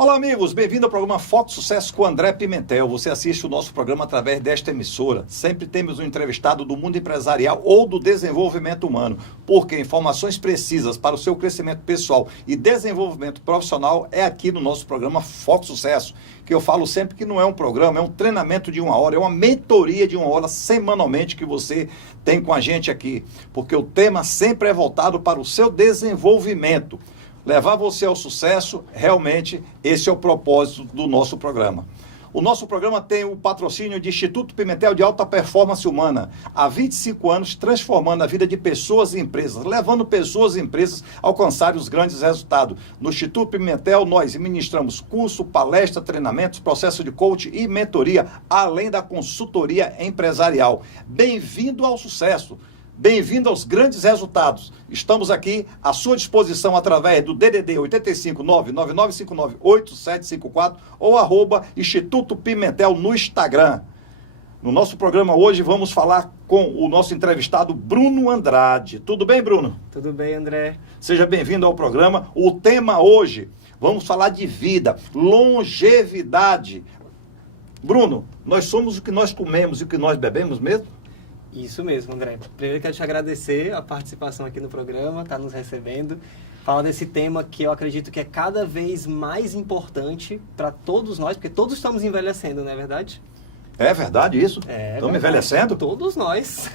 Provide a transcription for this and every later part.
Olá amigos, bem-vindo ao programa Foco Sucesso com André Pimentel. Você assiste o nosso programa através desta emissora. Sempre temos um entrevistado do mundo empresarial ou do desenvolvimento humano, porque informações precisas para o seu crescimento pessoal e desenvolvimento profissional é aqui no nosso programa Foco Sucesso, que eu falo sempre que não é um programa, é um treinamento de 1 hora, é uma mentoria de 1 hora semanalmente que você tem com a gente aqui, porque o tema sempre é voltado para o seu desenvolvimento. Levar você ao sucesso, realmente, esse é o propósito do nosso programa. O nosso programa tem o patrocínio de Instituto Pimentel de Alta Performance Humana. Há 25 anos, transformando a vida de pessoas e empresas, levando pessoas e empresas a alcançarem os grandes resultados. No Instituto Pimentel, nós ministramos curso, palestra, treinamentos, processo de coaching e mentoria, além da consultoria empresarial. Bem-vindo ao sucesso! Bem-vindo aos grandes resultados. Estamos aqui à sua disposição através do DDD 85 99959 8754 ou @Instituto Pimentel no Instagram. No nosso programa hoje vamos falar com o nosso entrevistado Bruno Andrade. Tudo bem, Bruno? Tudo bem, André. Seja bem-vindo ao programa. O tema hoje, vamos falar de vida, longevidade. Bruno, nós somos o que nós comemos e o que nós bebemos mesmo? Isso mesmo, André. Primeiro quero te agradecer a participação aqui no programa, tá nos recebendo. Falar desse tema que eu acredito que é cada vez mais importante para todos nós, porque todos estamos envelhecendo, não é verdade? É verdade isso? Estamos envelhecendo? Todos nós.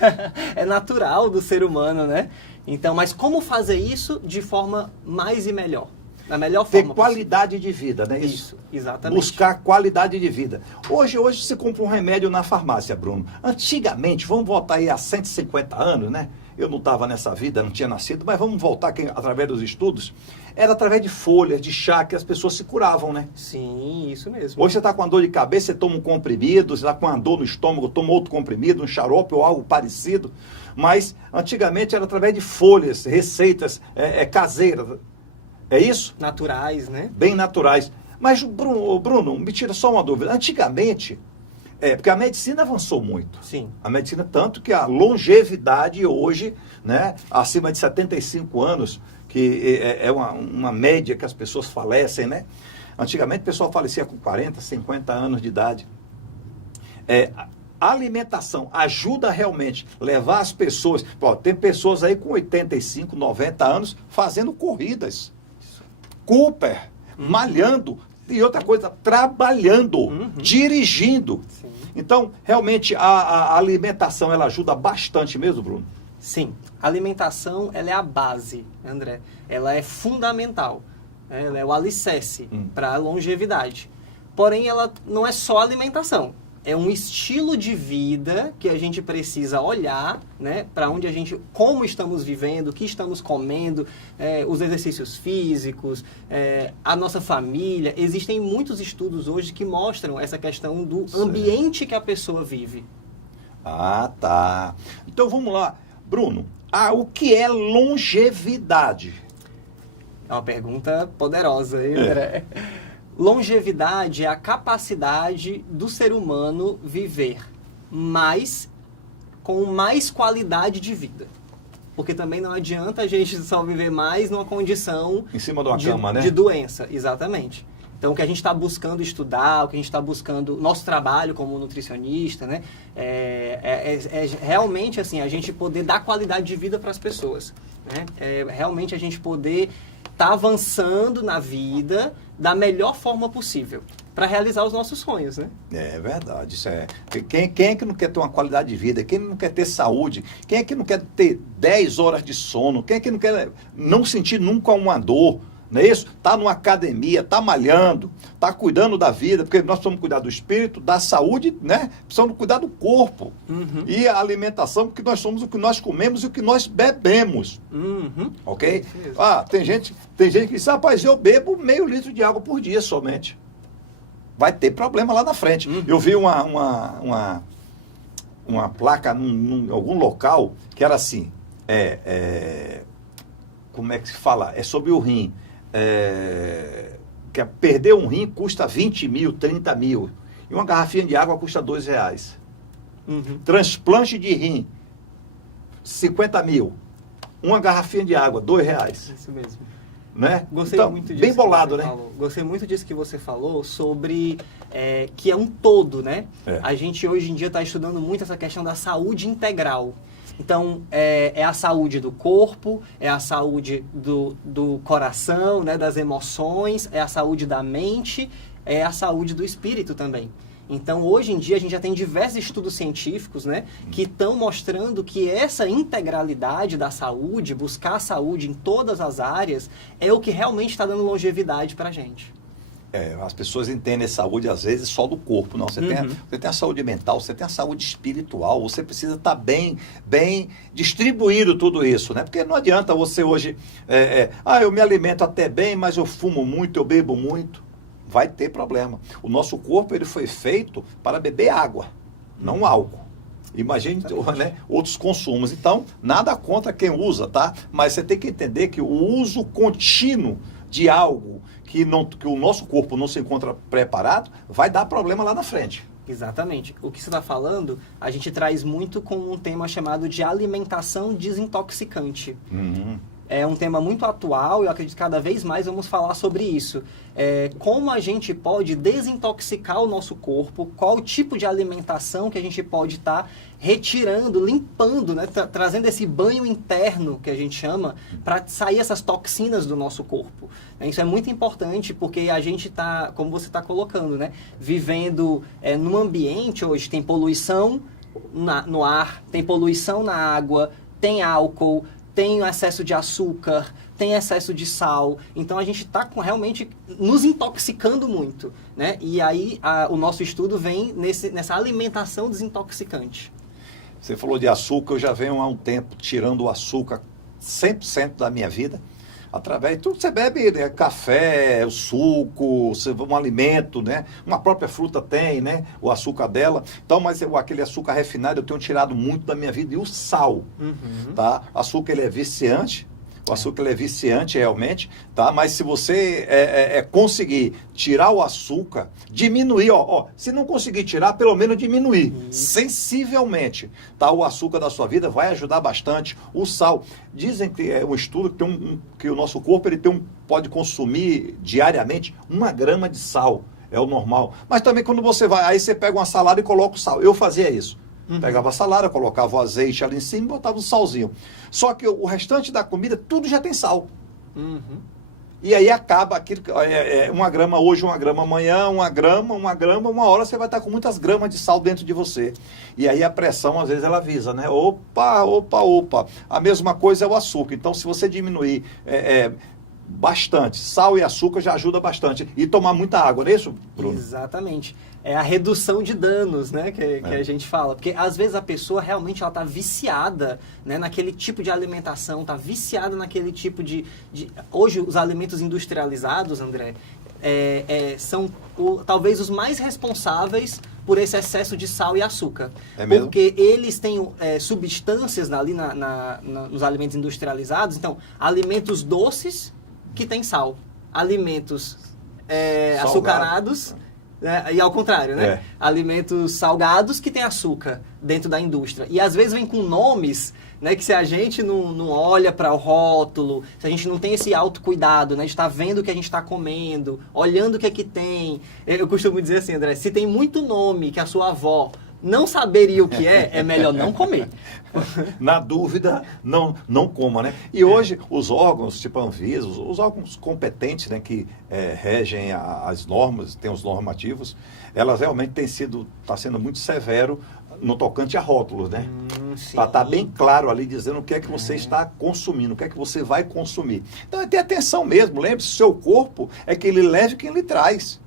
É natural do ser humano, né? Então, mas como fazer isso de forma mais e melhor? Da melhor forma ter qualidade de vida, né? Isso, exatamente. Buscar qualidade de vida. Hoje você compra um remédio na farmácia, Bruno. Antigamente, vamos voltar aí a 150 anos, né? Eu não estava nessa vida, não tinha nascido, mas vamos voltar aqui, através dos estudos. Era através de folhas, de chá, que as pessoas se curavam, né? Sim, isso mesmo. Hoje você está com uma dor de cabeça, você toma um comprimido, você está com uma dor no estômago, toma outro comprimido, um xarope ou algo parecido. Mas, antigamente, era através de folhas, receitas caseiras. É isso? Naturais, né? Bem naturais. Mas, Bruno, me tira só uma dúvida. Antigamente, porque a medicina avançou muito. Sim. A medicina, tanto que a longevidade hoje, né, acima de 75 anos, que é uma média que as pessoas falecem, né? Antigamente o pessoal falecia com 40, 50 anos de idade. A alimentação ajuda realmente a levar as pessoas... tem pessoas aí com 85, 90 anos fazendo corridas. Cooper, malhando, e outra coisa, trabalhando, dirigindo. Sim. Então, realmente, a alimentação, ela ajuda bastante mesmo, Bruno? Sim, a alimentação, ela é a base, André. Ela é fundamental, ela é o alicerce para a longevidade. Porém, ela não é só alimentação. É um estilo de vida que a gente precisa olhar, né, para onde como estamos vivendo, o que estamos comendo, os exercícios físicos, a nossa família. Existem muitos estudos hoje que mostram essa questão do ambiente que a pessoa vive. Ah, tá. Então vamos lá. Bruno, o que é longevidade? É uma pergunta poderosa, hein, André? Longevidade é a capacidade do ser humano viver mais, com mais qualidade de vida. Porque também não adianta a gente só viver mais numa condição... Em cima de uma cama, né? De doença, exatamente. Então, o que a gente está buscando estudar, o que a gente está buscando... Nosso trabalho como nutricionista, né? É realmente, assim, a gente poder dar qualidade de vida para as pessoas. Né? Realmente a gente poder... está avançando na vida da melhor forma possível para realizar os nossos sonhos, né? É verdade, isso é. Quem é que não quer ter uma qualidade de vida? Quem não quer ter saúde? Quem é que não quer ter 10 horas de sono? Quem é que não quer não sentir nunca uma dor? Não é isso? Está numa academia, está malhando, está cuidando da vida, porque nós precisamos cuidar do espírito, da saúde, né? Precisamos cuidar do corpo. E a alimentação, porque nós somos o que nós comemos e o que nós bebemos. Ok? Tem gente que diz, rapaz, eu bebo meio litro de água por dia somente. Vai ter problema lá na frente. Eu vi uma placa em algum local que era assim, como é que se fala? É sobre o rim. Que perder um rim custa 20 mil, 30 mil. E uma garrafinha de água custa R$2. Transplante de rim, 50 mil. Uma garrafinha de água, R$2. Isso mesmo. né? Gostei Então, muito disso bem bolado, que você né? falou. Gostei muito disso que você falou sobre que é um todo, né? A gente hoje em dia está estudando muito essa questão da saúde integral. Então, é a saúde do corpo, é a saúde do coração, né, das emoções, é a saúde da mente, é a saúde do espírito também. Então, hoje em dia, a gente já tem diversos estudos científicos, né, que estão mostrando que essa integralidade da saúde, buscar a saúde em todas as áreas, é o que realmente está dando longevidade para a gente. As pessoas entendem saúde, às vezes, só do corpo. Não, você tem a saúde mental, você tem a saúde espiritual, você precisa estar bem distribuído tudo isso, né? Porque não adianta você hoje, eu me alimento até bem, mas eu fumo muito, eu bebo muito. Vai ter problema. O nosso corpo, ele foi feito para beber água, não álcool. Imagine, né, outros consumos. Então, nada contra quem usa, tá? Mas você tem que entender que o uso contínuo de algo que o nosso corpo não se encontra preparado, vai dar problema lá na frente. Exatamente. O que você está falando, a gente traz muito com um tema chamado de alimentação desintoxicante. É um tema muito atual e eu acredito que cada vez mais vamos falar sobre isso. Como a gente pode desintoxicar o nosso corpo, qual o tipo de alimentação que a gente pode estar retirando, limpando, né? Trazendo esse banho interno, que a gente chama, para sair essas toxinas do nosso corpo. Isso é muito importante porque a gente está, como você está colocando, né? Vivendo num ambiente hoje, tem poluição no ar, tem poluição na água, tem álcool, tem excesso de açúcar, tem excesso de sal. Então, a gente está realmente nos intoxicando muito, né? E aí, o nosso estudo vem nessa alimentação desintoxicante. Você falou de açúcar, eu já venho há um tempo tirando o açúcar 100% da minha vida. Através de tudo que você bebe, né? Café, o suco, um alimento, né? Uma própria fruta tem, né? O açúcar dela. Então, mas aquele açúcar refinado eu tenho tirado muito da minha vida. E o sal, tá? Açúcar, ele é viciante. O açúcar, ele é viciante realmente, tá? Mas se você conseguir tirar o açúcar, diminuir, se não conseguir tirar, pelo menos diminuir sensivelmente, tá? O açúcar da sua vida vai ajudar bastante. O sal, dizem que é um estudo que, que o nosso corpo ele pode consumir diariamente 1 grama de sal, é o normal. Mas também quando você vai, aí você pega uma salada e coloca o sal. Eu fazia isso. Pegava a salada, colocava o azeite ali em cima e botava um salzinho. Só que o restante da comida, tudo já tem sal. E aí acaba aquilo, 1 grama hoje, 1 grama amanhã, 1 grama, uma hora você vai estar com muitas gramas de sal dentro de você. E aí a pressão, às vezes, ela avisa, né? Opa. A mesma coisa é o açúcar. Então, se você diminuir bastante, sal e açúcar já ajuda bastante. E tomar muita água, não é isso, Bruno? Exatamente. É a redução de danos, né, que a gente fala. Porque, às vezes, a pessoa realmente está viciada, né, naquele tipo de alimentação, está viciada naquele tipo de... Hoje, os alimentos industrializados, André, são talvez os mais responsáveis por esse excesso de sal e açúcar. É mesmo? Porque eles têm substâncias ali nos alimentos industrializados. Então, alimentos doces que têm sal. Alimentos açucarados... E ao contrário, né? Alimentos salgados que têm açúcar dentro da indústria. E às vezes vem com nomes, né? Que se a gente não olha para o rótulo, se a gente não tem esse autocuidado, né? De estar vendo o que a gente está comendo, olhando o que é que tem. Eu costumo dizer assim, André, se tem muito nome que a sua avó não saberia o que é melhor não comer. Na dúvida, não coma, né? E hoje, os órgãos, tipo a Anvisa, os órgãos competentes, né, que regem as normas, tem os normativos, elas realmente está sendo muito severo no tocante a rótulos, né? Para estar bem claro ali, dizendo o que é que você está consumindo, o que é que você vai consumir. Então, é ter atenção mesmo. Lembre-se, seu corpo é quem lhe leva e quem lhe traz.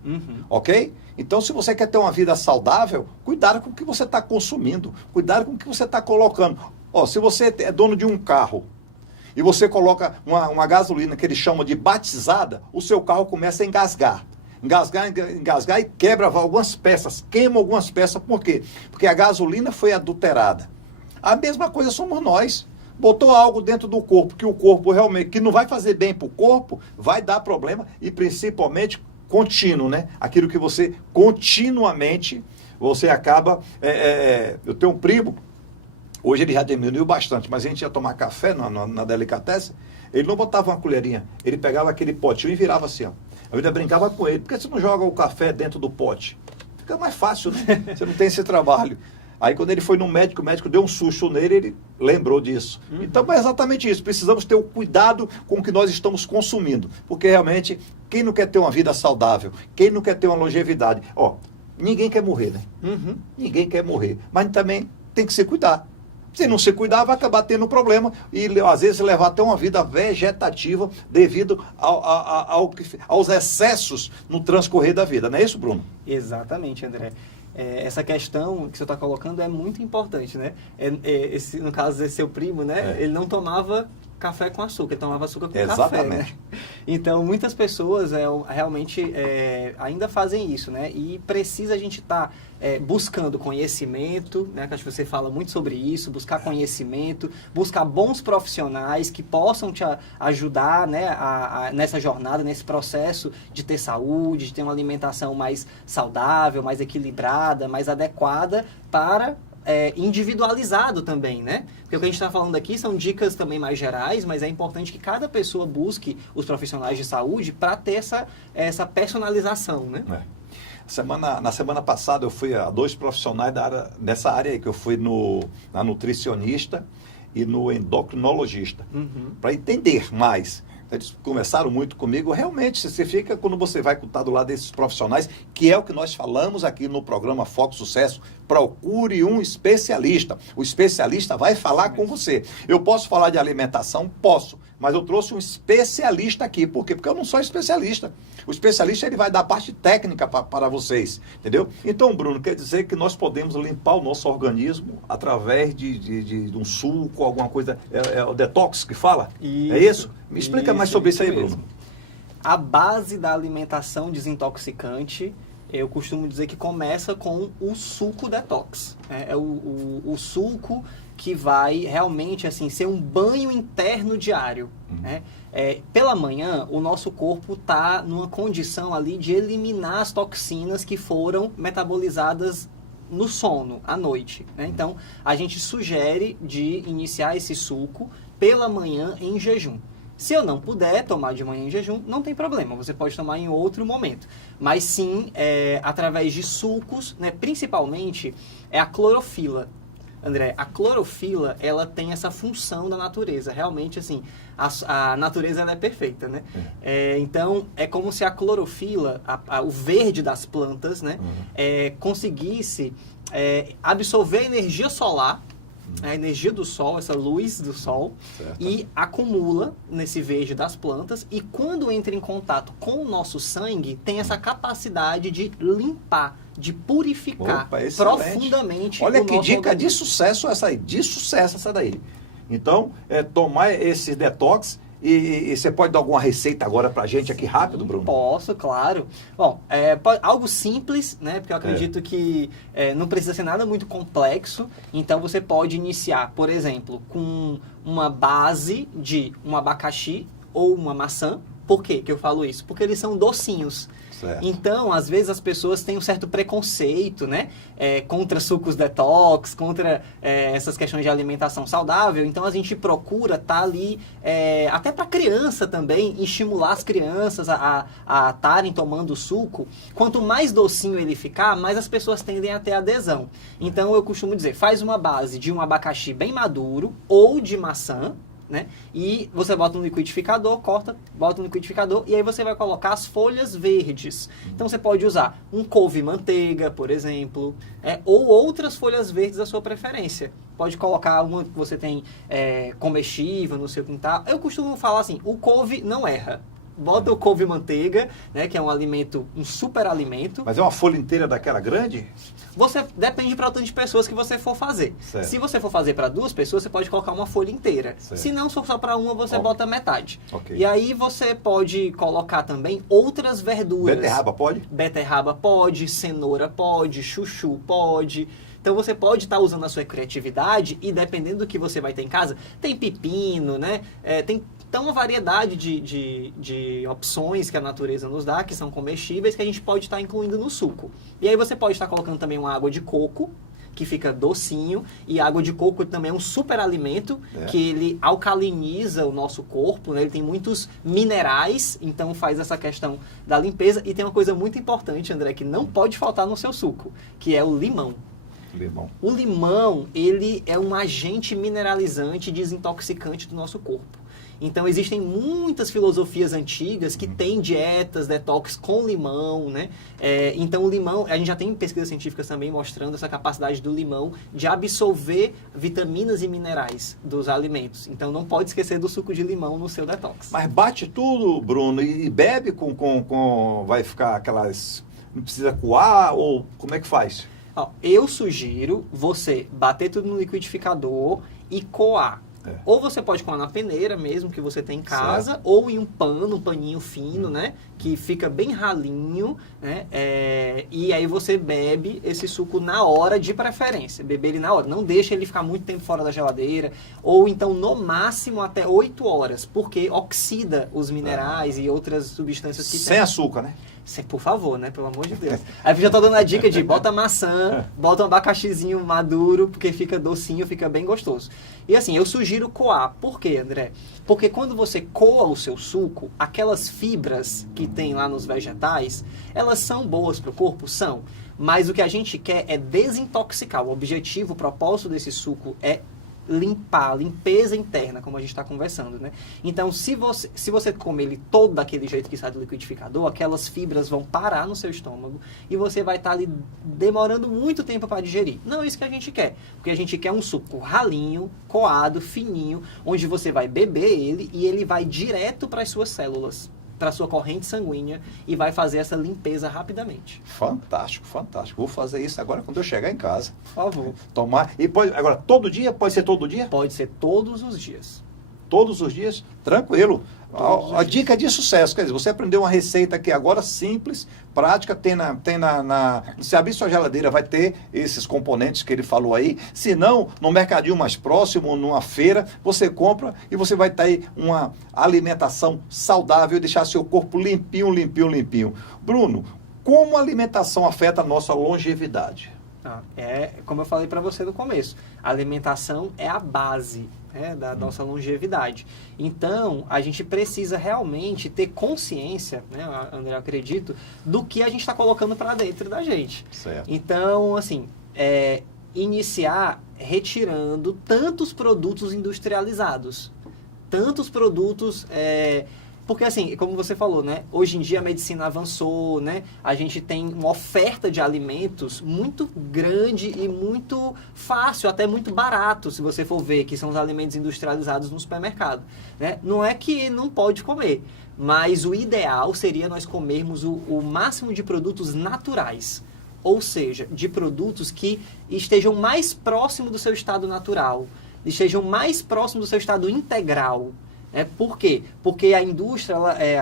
Ok? Então, se você quer ter uma vida saudável, cuidado com o que você está consumindo, cuidado com o que você está colocando. Se você é dono de um carro e você coloca uma gasolina que eles chamam de batizada, o seu carro começa a engasgar. Engasgar e quebra algumas peças, queima algumas peças. Por quê? Porque a gasolina foi adulterada. A mesma coisa somos nós. Botou algo dentro do corpo, que o corpo realmente, que não vai fazer bem para o corpo, vai dar problema e principalmente contínuo, né? Aquilo que você continuamente, você acaba... eu tenho um primo, hoje ele já diminuiu bastante, mas a gente ia tomar café na Delicatessen, Ele não botava uma colherinha, ele pegava aquele potinho e virava assim, ó. A vida brincava com ele. Por que você não joga o café dentro do pote? Fica mais fácil, né? Você não tem esse trabalho. Aí quando ele foi no médico, o médico deu um susto nele, ele lembrou disso. Então é exatamente isso. Precisamos ter o cuidado com o que nós estamos consumindo. Porque realmente, quem não quer ter uma vida saudável? Quem não quer ter uma longevidade? Ó, ninguém quer morrer, né? Ninguém quer morrer. Mas também tem que se cuidar. Se não se cuidar, vai acabar tendo problema e, às vezes, levar até uma vida vegetativa devido aos excessos no transcorrer da vida. Não é isso, Bruno? Exatamente, André. Essa questão que você está colocando é muito importante, né? No caso desse seu primo, né? Ele não tomava café com açúcar, ele tomava açúcar com café, né? Então, muitas pessoas realmente ainda fazem isso, né? E precisa a gente estar buscando conhecimento, né? Que acho que você fala muito sobre isso, buscar conhecimento, buscar bons profissionais que possam te ajudar, né? Nessa jornada, nesse processo de ter saúde, de ter uma alimentação mais saudável, mais equilibrada, mais adequada para... individualizado também, né? Porque o que a gente está falando aqui são dicas também mais gerais, mas é importante que cada pessoa busque os profissionais de saúde para ter essa personalização, né? Na semana passada eu fui a 2 profissionais nessa área aí, que eu fui na nutricionista e no endocrinologista, para entender mais. Eles conversaram muito comigo. Realmente, você fica, quando você vai estar do lado desses profissionais, que é o que nós falamos aqui no programa Foco Sucesso, procure um especialista. O especialista vai falar com você. Eu posso falar de alimentação? Posso. Mas eu trouxe um especialista aqui. Por quê? Porque eu não sou especialista. O especialista ele vai dar a parte técnica para vocês. Entendeu? Então, Bruno, quer dizer que nós podemos limpar o nosso organismo através de um suco, alguma coisa. É o detox que fala? Isso, é isso? Me explica mais sobre isso aí, Bruno. A base da alimentação desintoxicante, eu costumo dizer que começa com o suco detox. É o suco que vai realmente assim, ser um banho interno diário. Né? Pela manhã, o nosso corpo está numa condição ali de eliminar as toxinas que foram metabolizadas no sono, à noite. Né? Então, a gente sugere de iniciar esse suco pela manhã em jejum. Se eu não puder tomar de manhã em jejum, não tem problema, você pode tomar em outro momento. Mas sim, através de sucos, né, principalmente a clorofila. André, a clorofila, ela tem essa função da natureza. Realmente, assim, a natureza ela é perfeita, né? Então, é como se a clorofila, o verde das plantas, né, conseguisse absorver a energia solar, a energia do sol, essa luz do sol, e acumula nesse verde das plantas, e quando entra em contato com o nosso sangue, tem essa capacidade de limpar, de purificar profundamente. Olha que dica organismo. de sucesso essa daí. Então, tomar esse detox. E você pode dar alguma receita agora pra gente aqui rápido, Bruno? Posso, claro. Bom, algo simples, né? Porque eu acredito que não precisa ser nada muito complexo. Então, você pode iniciar, por exemplo, com uma base de um abacaxi ou uma maçã. Por que eu falo isso? Porque eles são docinhos. Certo. Então, às vezes as pessoas têm um certo preconceito, né? Contra sucos detox, contra essas questões de alimentação saudável. Então, a gente procura estar ali, até para criança também, estimular as crianças a estarem tomando suco. Quanto mais docinho ele ficar, mais as pessoas tendem a ter adesão. Então, eu costumo dizer, faz uma base de um abacaxi bem maduro ou de maçã, né? E você bota no liquidificador, bota no liquidificador e aí você vai colocar as folhas verdes. Então você pode usar um couve-manteiga, por exemplo, ou outras folhas verdes da sua preferência. Pode colocar uma que você tem comestível no seu quintal. Eu costumo falar assim, o couve não erra. Bota o couve-manteiga, né, que é um super alimento. Mas é uma folha inteira daquela grande? Depende para o tanto de pessoas que você for fazer. Certo. Se você for fazer para 2 pessoas, você pode colocar uma folha inteira. Certo. Se não, se for só para uma, você bota metade. Okay. E aí você pode colocar também outras verduras. Beterraba pode? Beterraba pode, cenoura pode, chuchu pode. Então você pode estar usando a sua criatividade e dependendo do que você vai ter em casa, tem pepino, né? Tem uma variedade de opções que a natureza nos dá, que são comestíveis, que a gente pode estar incluindo no suco. E aí você pode estar colocando também uma água de coco, que fica docinho, e água de coco também é um super alimento, que ele alcaliniza o nosso corpo, né? Ele tem muitos minerais, então faz essa questão da limpeza. E tem uma coisa muito importante, André, que não pode faltar no seu suco, que é o limão. O limão, ele é um agente mineralizante e desintoxicante do nosso corpo. Então, existem muitas filosofias antigas que têm dietas, detox com limão, né? Então, o limão, a gente já tem pesquisas científicas também mostrando essa capacidade do limão de absorver vitaminas e minerais dos alimentos. Então, não pode esquecer do suco de limão no seu detox. Mas bate tudo, Bruno, e bebe com vai ficar aquelas... Não precisa coar, ou como é que faz? Eu sugiro você bater tudo no liquidificador e coar. Ou você pode coar na peneira mesmo, que você tem em casa, certo, ou em um paninho fino, né? Que fica bem ralinho, né? E aí você bebe esse suco na hora, de preferência. Beber ele na hora. Não deixa ele ficar muito tempo fora da geladeira. Ou então, no máximo, até 8 horas. Porque oxida os minerais e outras substâncias que tem. Sem açúcar, né? Por favor, né? Pelo amor de Deus. Aí eu já tô dando a dica de bota maçã, bota um abacaxizinho maduro, porque fica docinho, fica bem gostoso. E assim, eu sugiro coar. Por quê, André? Porque quando você coa o seu suco, aquelas fibras que tem lá nos vegetais, elas são boas para o corpo? São. Mas o que a gente quer é desintoxicar. O objetivo, o propósito desse suco é limpeza interna, como a gente está conversando, né? Então, se você comer ele todo daquele jeito que sai do liquidificador, aquelas fibras vão parar no seu estômago e você vai estar ali demorando muito tempo para digerir. Não é isso que a gente quer, porque a gente quer um suco ralinho, coado, fininho, onde você vai beber ele e ele vai direto para as suas células, para a sua corrente sanguínea, e vai fazer essa limpeza rapidamente. Fantástico, fantástico. Vou fazer isso agora quando eu chegar em casa. Por favor. Tomar. E pode, agora, todo dia? Pode ser todo dia? Pode ser todos os dias. Todos os dias? Tranquilo. A dica de sucesso, quer dizer, você aprendeu uma receita aqui agora simples, prática, se abrir sua geladeira vai ter esses componentes que ele falou aí, se não, no mercadinho mais próximo, numa feira, você compra e você vai ter aí uma alimentação saudável e deixar seu corpo limpinho, limpinho, limpinho. Bruno, como a alimentação afeta a nossa longevidade? Como eu falei para você no começo, a alimentação é a base, né, da nossa longevidade. Então, a gente precisa realmente ter consciência, né, André, eu acredito, do que a gente está colocando para dentro da gente. Certo. Então, assim, iniciar retirando tantos produtos industrializados, tantos produtos... Porque, assim, como você falou, né? Hoje em dia a medicina avançou, né? A gente tem uma oferta de alimentos muito grande e muito fácil, até muito barato, se você for ver, que são os alimentos industrializados no supermercado, né? Não é que não pode comer, mas o ideal seria nós comermos o máximo de produtos naturais. Ou seja, de produtos que estejam mais próximo do seu estado natural, estejam mais próximo do seu estado integral. Por quê? Porque a indústria,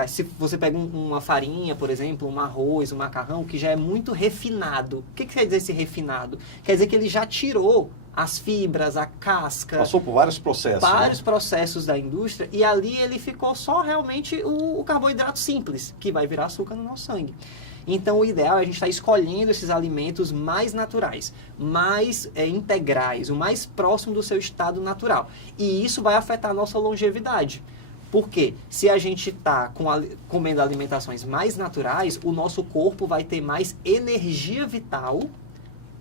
se você pega uma farinha, por exemplo, um arroz, um macarrão, que já é muito refinado. O que quer dizer esse refinado? Quer dizer que ele já tirou as fibras, a casca... Passou por vários processos. Vários processos da indústria, e ali ele ficou só realmente o carboidrato simples, que vai virar açúcar no nosso sangue. Então, o ideal é a gente estar escolhendo esses alimentos mais naturais, mais integrais, o mais próximo do seu estado natural. E isso vai afetar a nossa longevidade. Por quê? Se a gente está comendo alimentações mais naturais, o nosso corpo vai ter mais energia vital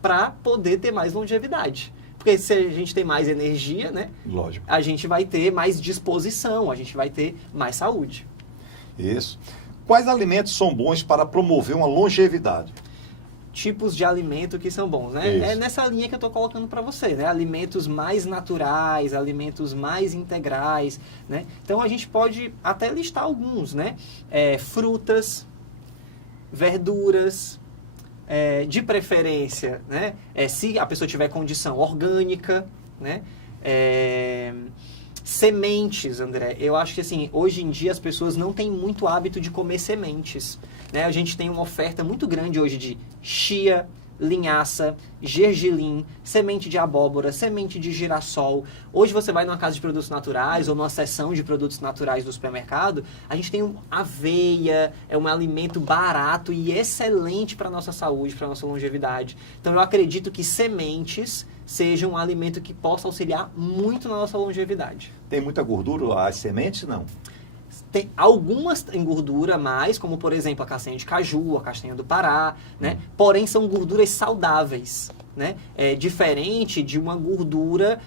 para poder ter mais longevidade. Porque se a gente tem mais energia, né? Lógico. A gente vai ter mais disposição, a gente vai ter mais saúde. Isso. Quais alimentos são bons para promover uma longevidade? Tipos de alimento que são bons, né? Isso. É nessa linha que eu estou colocando para você, né? Alimentos mais naturais, alimentos mais integrais, né? Então, a gente pode até listar alguns, né? Frutas, verduras, de preferência, né? Se a pessoa tiver condição orgânica, né? Sementes, André. Eu acho que, assim, hoje em dia as pessoas não têm muito hábito de comer sementes, né? A gente tem uma oferta muito grande hoje de chia, linhaça, gergelim, semente de abóbora, semente de girassol. Hoje você vai numa casa de produtos naturais ou numa seção de produtos naturais do supermercado, a gente tem aveia, é um alimento barato e excelente para a nossa saúde, para a nossa longevidade. Então eu acredito que sementes sejam um alimento que possa auxiliar muito na nossa longevidade. Tem muita gordura as sementes, não? Tem algumas em gordura mais, como por exemplo a castanha de caju, a castanha do Pará, né? Porém são gorduras saudáveis, né? É diferente de uma gordura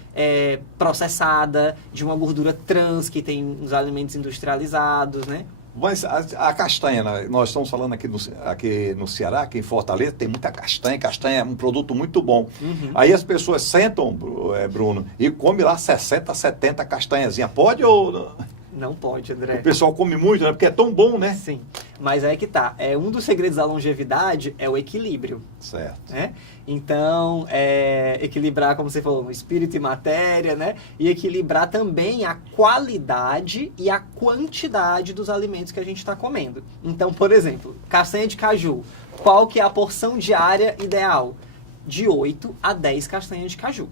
processada, de uma gordura trans que tem nos alimentos industrializados, né? Mas a castanha, nós estamos falando aqui no Ceará, aqui em Fortaleza, tem muita castanha. Castanha é um produto muito bom. Uhum. Aí as pessoas sentam, Bruno, e come lá 60, 70 castanhazinhas. Pode ou... Não pode, André. O pessoal come muito, né? Porque é tão bom, né? Sim, mas aí que tá. Um dos segredos da longevidade é o equilíbrio. Certo. Né? Então, equilibrar, como você falou, espírito e matéria, né? E equilibrar também a qualidade e a quantidade dos alimentos que a gente está comendo. Então, por exemplo, castanha de caju. Qual que é a porção diária ideal? De 8 a 10 castanhas de caju.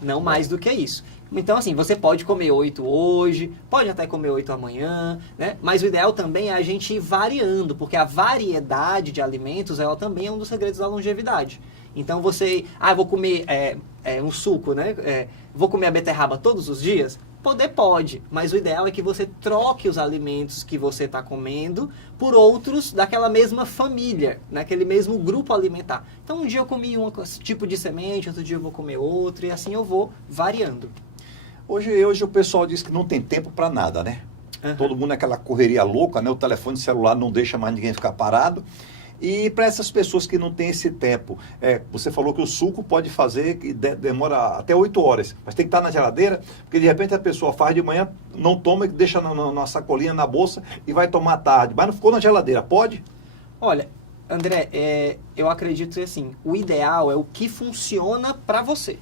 Não mais do que isso. Então, assim, você pode comer 8 hoje, pode até comer 8 amanhã, né? Mas o ideal também é a gente ir variando, porque a variedade de alimentos, ela também é um dos segredos da longevidade. Então, você... vou comer um suco, né? Vou comer a beterraba todos os dias? Poder pode, mas o ideal é que você troque os alimentos que você está comendo por outros daquela mesma família, naquele mesmo grupo alimentar. Então, um dia eu comi um tipo de semente, outro dia eu vou comer outro, e assim eu vou variando. Hoje o pessoal diz que não tem tempo para nada, né? Uhum. Todo mundo naquela correria louca, né? O telefone celular não deixa mais ninguém ficar parado. E para essas pessoas que não têm esse tempo, você falou que o suco pode fazer, que demora até 8 horas, mas tem que estar na geladeira, porque de repente a pessoa faz de manhã, não toma e deixa na sacolinha, na bolsa e vai tomar à tarde. Mas não ficou na geladeira, pode? Olha, André, eu acredito assim, o ideal é o que funciona para você,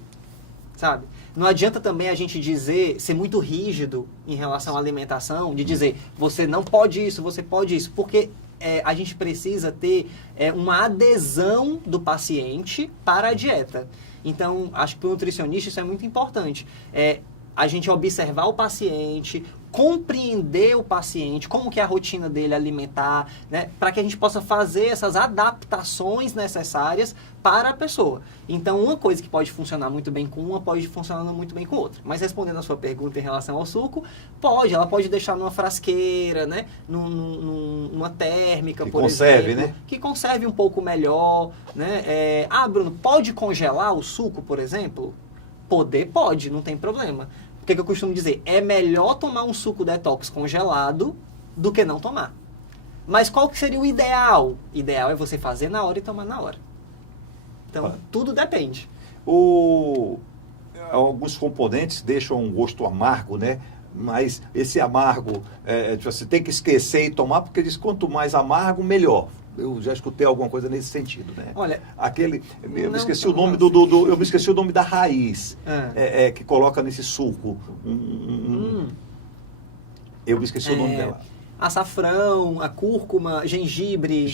sabe? Não adianta também a gente ser muito rígido em relação à alimentação, de dizer, você não pode isso, você pode isso, porque a gente precisa ter uma adesão do paciente para a dieta. Então, acho que para o nutricionista isso é muito importante. A gente observar o paciente, compreender o paciente, como que é a rotina dele alimentar, né, para que a gente possa fazer essas adaptações necessárias para a pessoa. Então, uma coisa que pode funcionar muito bem com uma, pode funcionar muito bem com outra. Mas respondendo a sua pergunta em relação ao suco, ela pode deixar numa frasqueira, né, numa térmica, por exemplo. Né? Que conserve um pouco melhor, né. Bruno, pode congelar o suco, por exemplo? Pode, não tem problema. O que eu costumo dizer? É melhor tomar um suco detox congelado do que não tomar. Mas qual que seria o ideal? O ideal é você fazer na hora e tomar na hora. Então, tudo depende. Alguns componentes deixam um gosto amargo, né? Mas esse amargo, você tem que esquecer e tomar, porque diz quanto mais amargo, melhor. Eu já escutei alguma coisa nesse sentido, né? Olha, eu me esqueci o nome eu me esqueci o nome da raiz que coloca nesse suco. Eu me esqueci o nome dela. Açafrão, a cúrcuma, gengibre.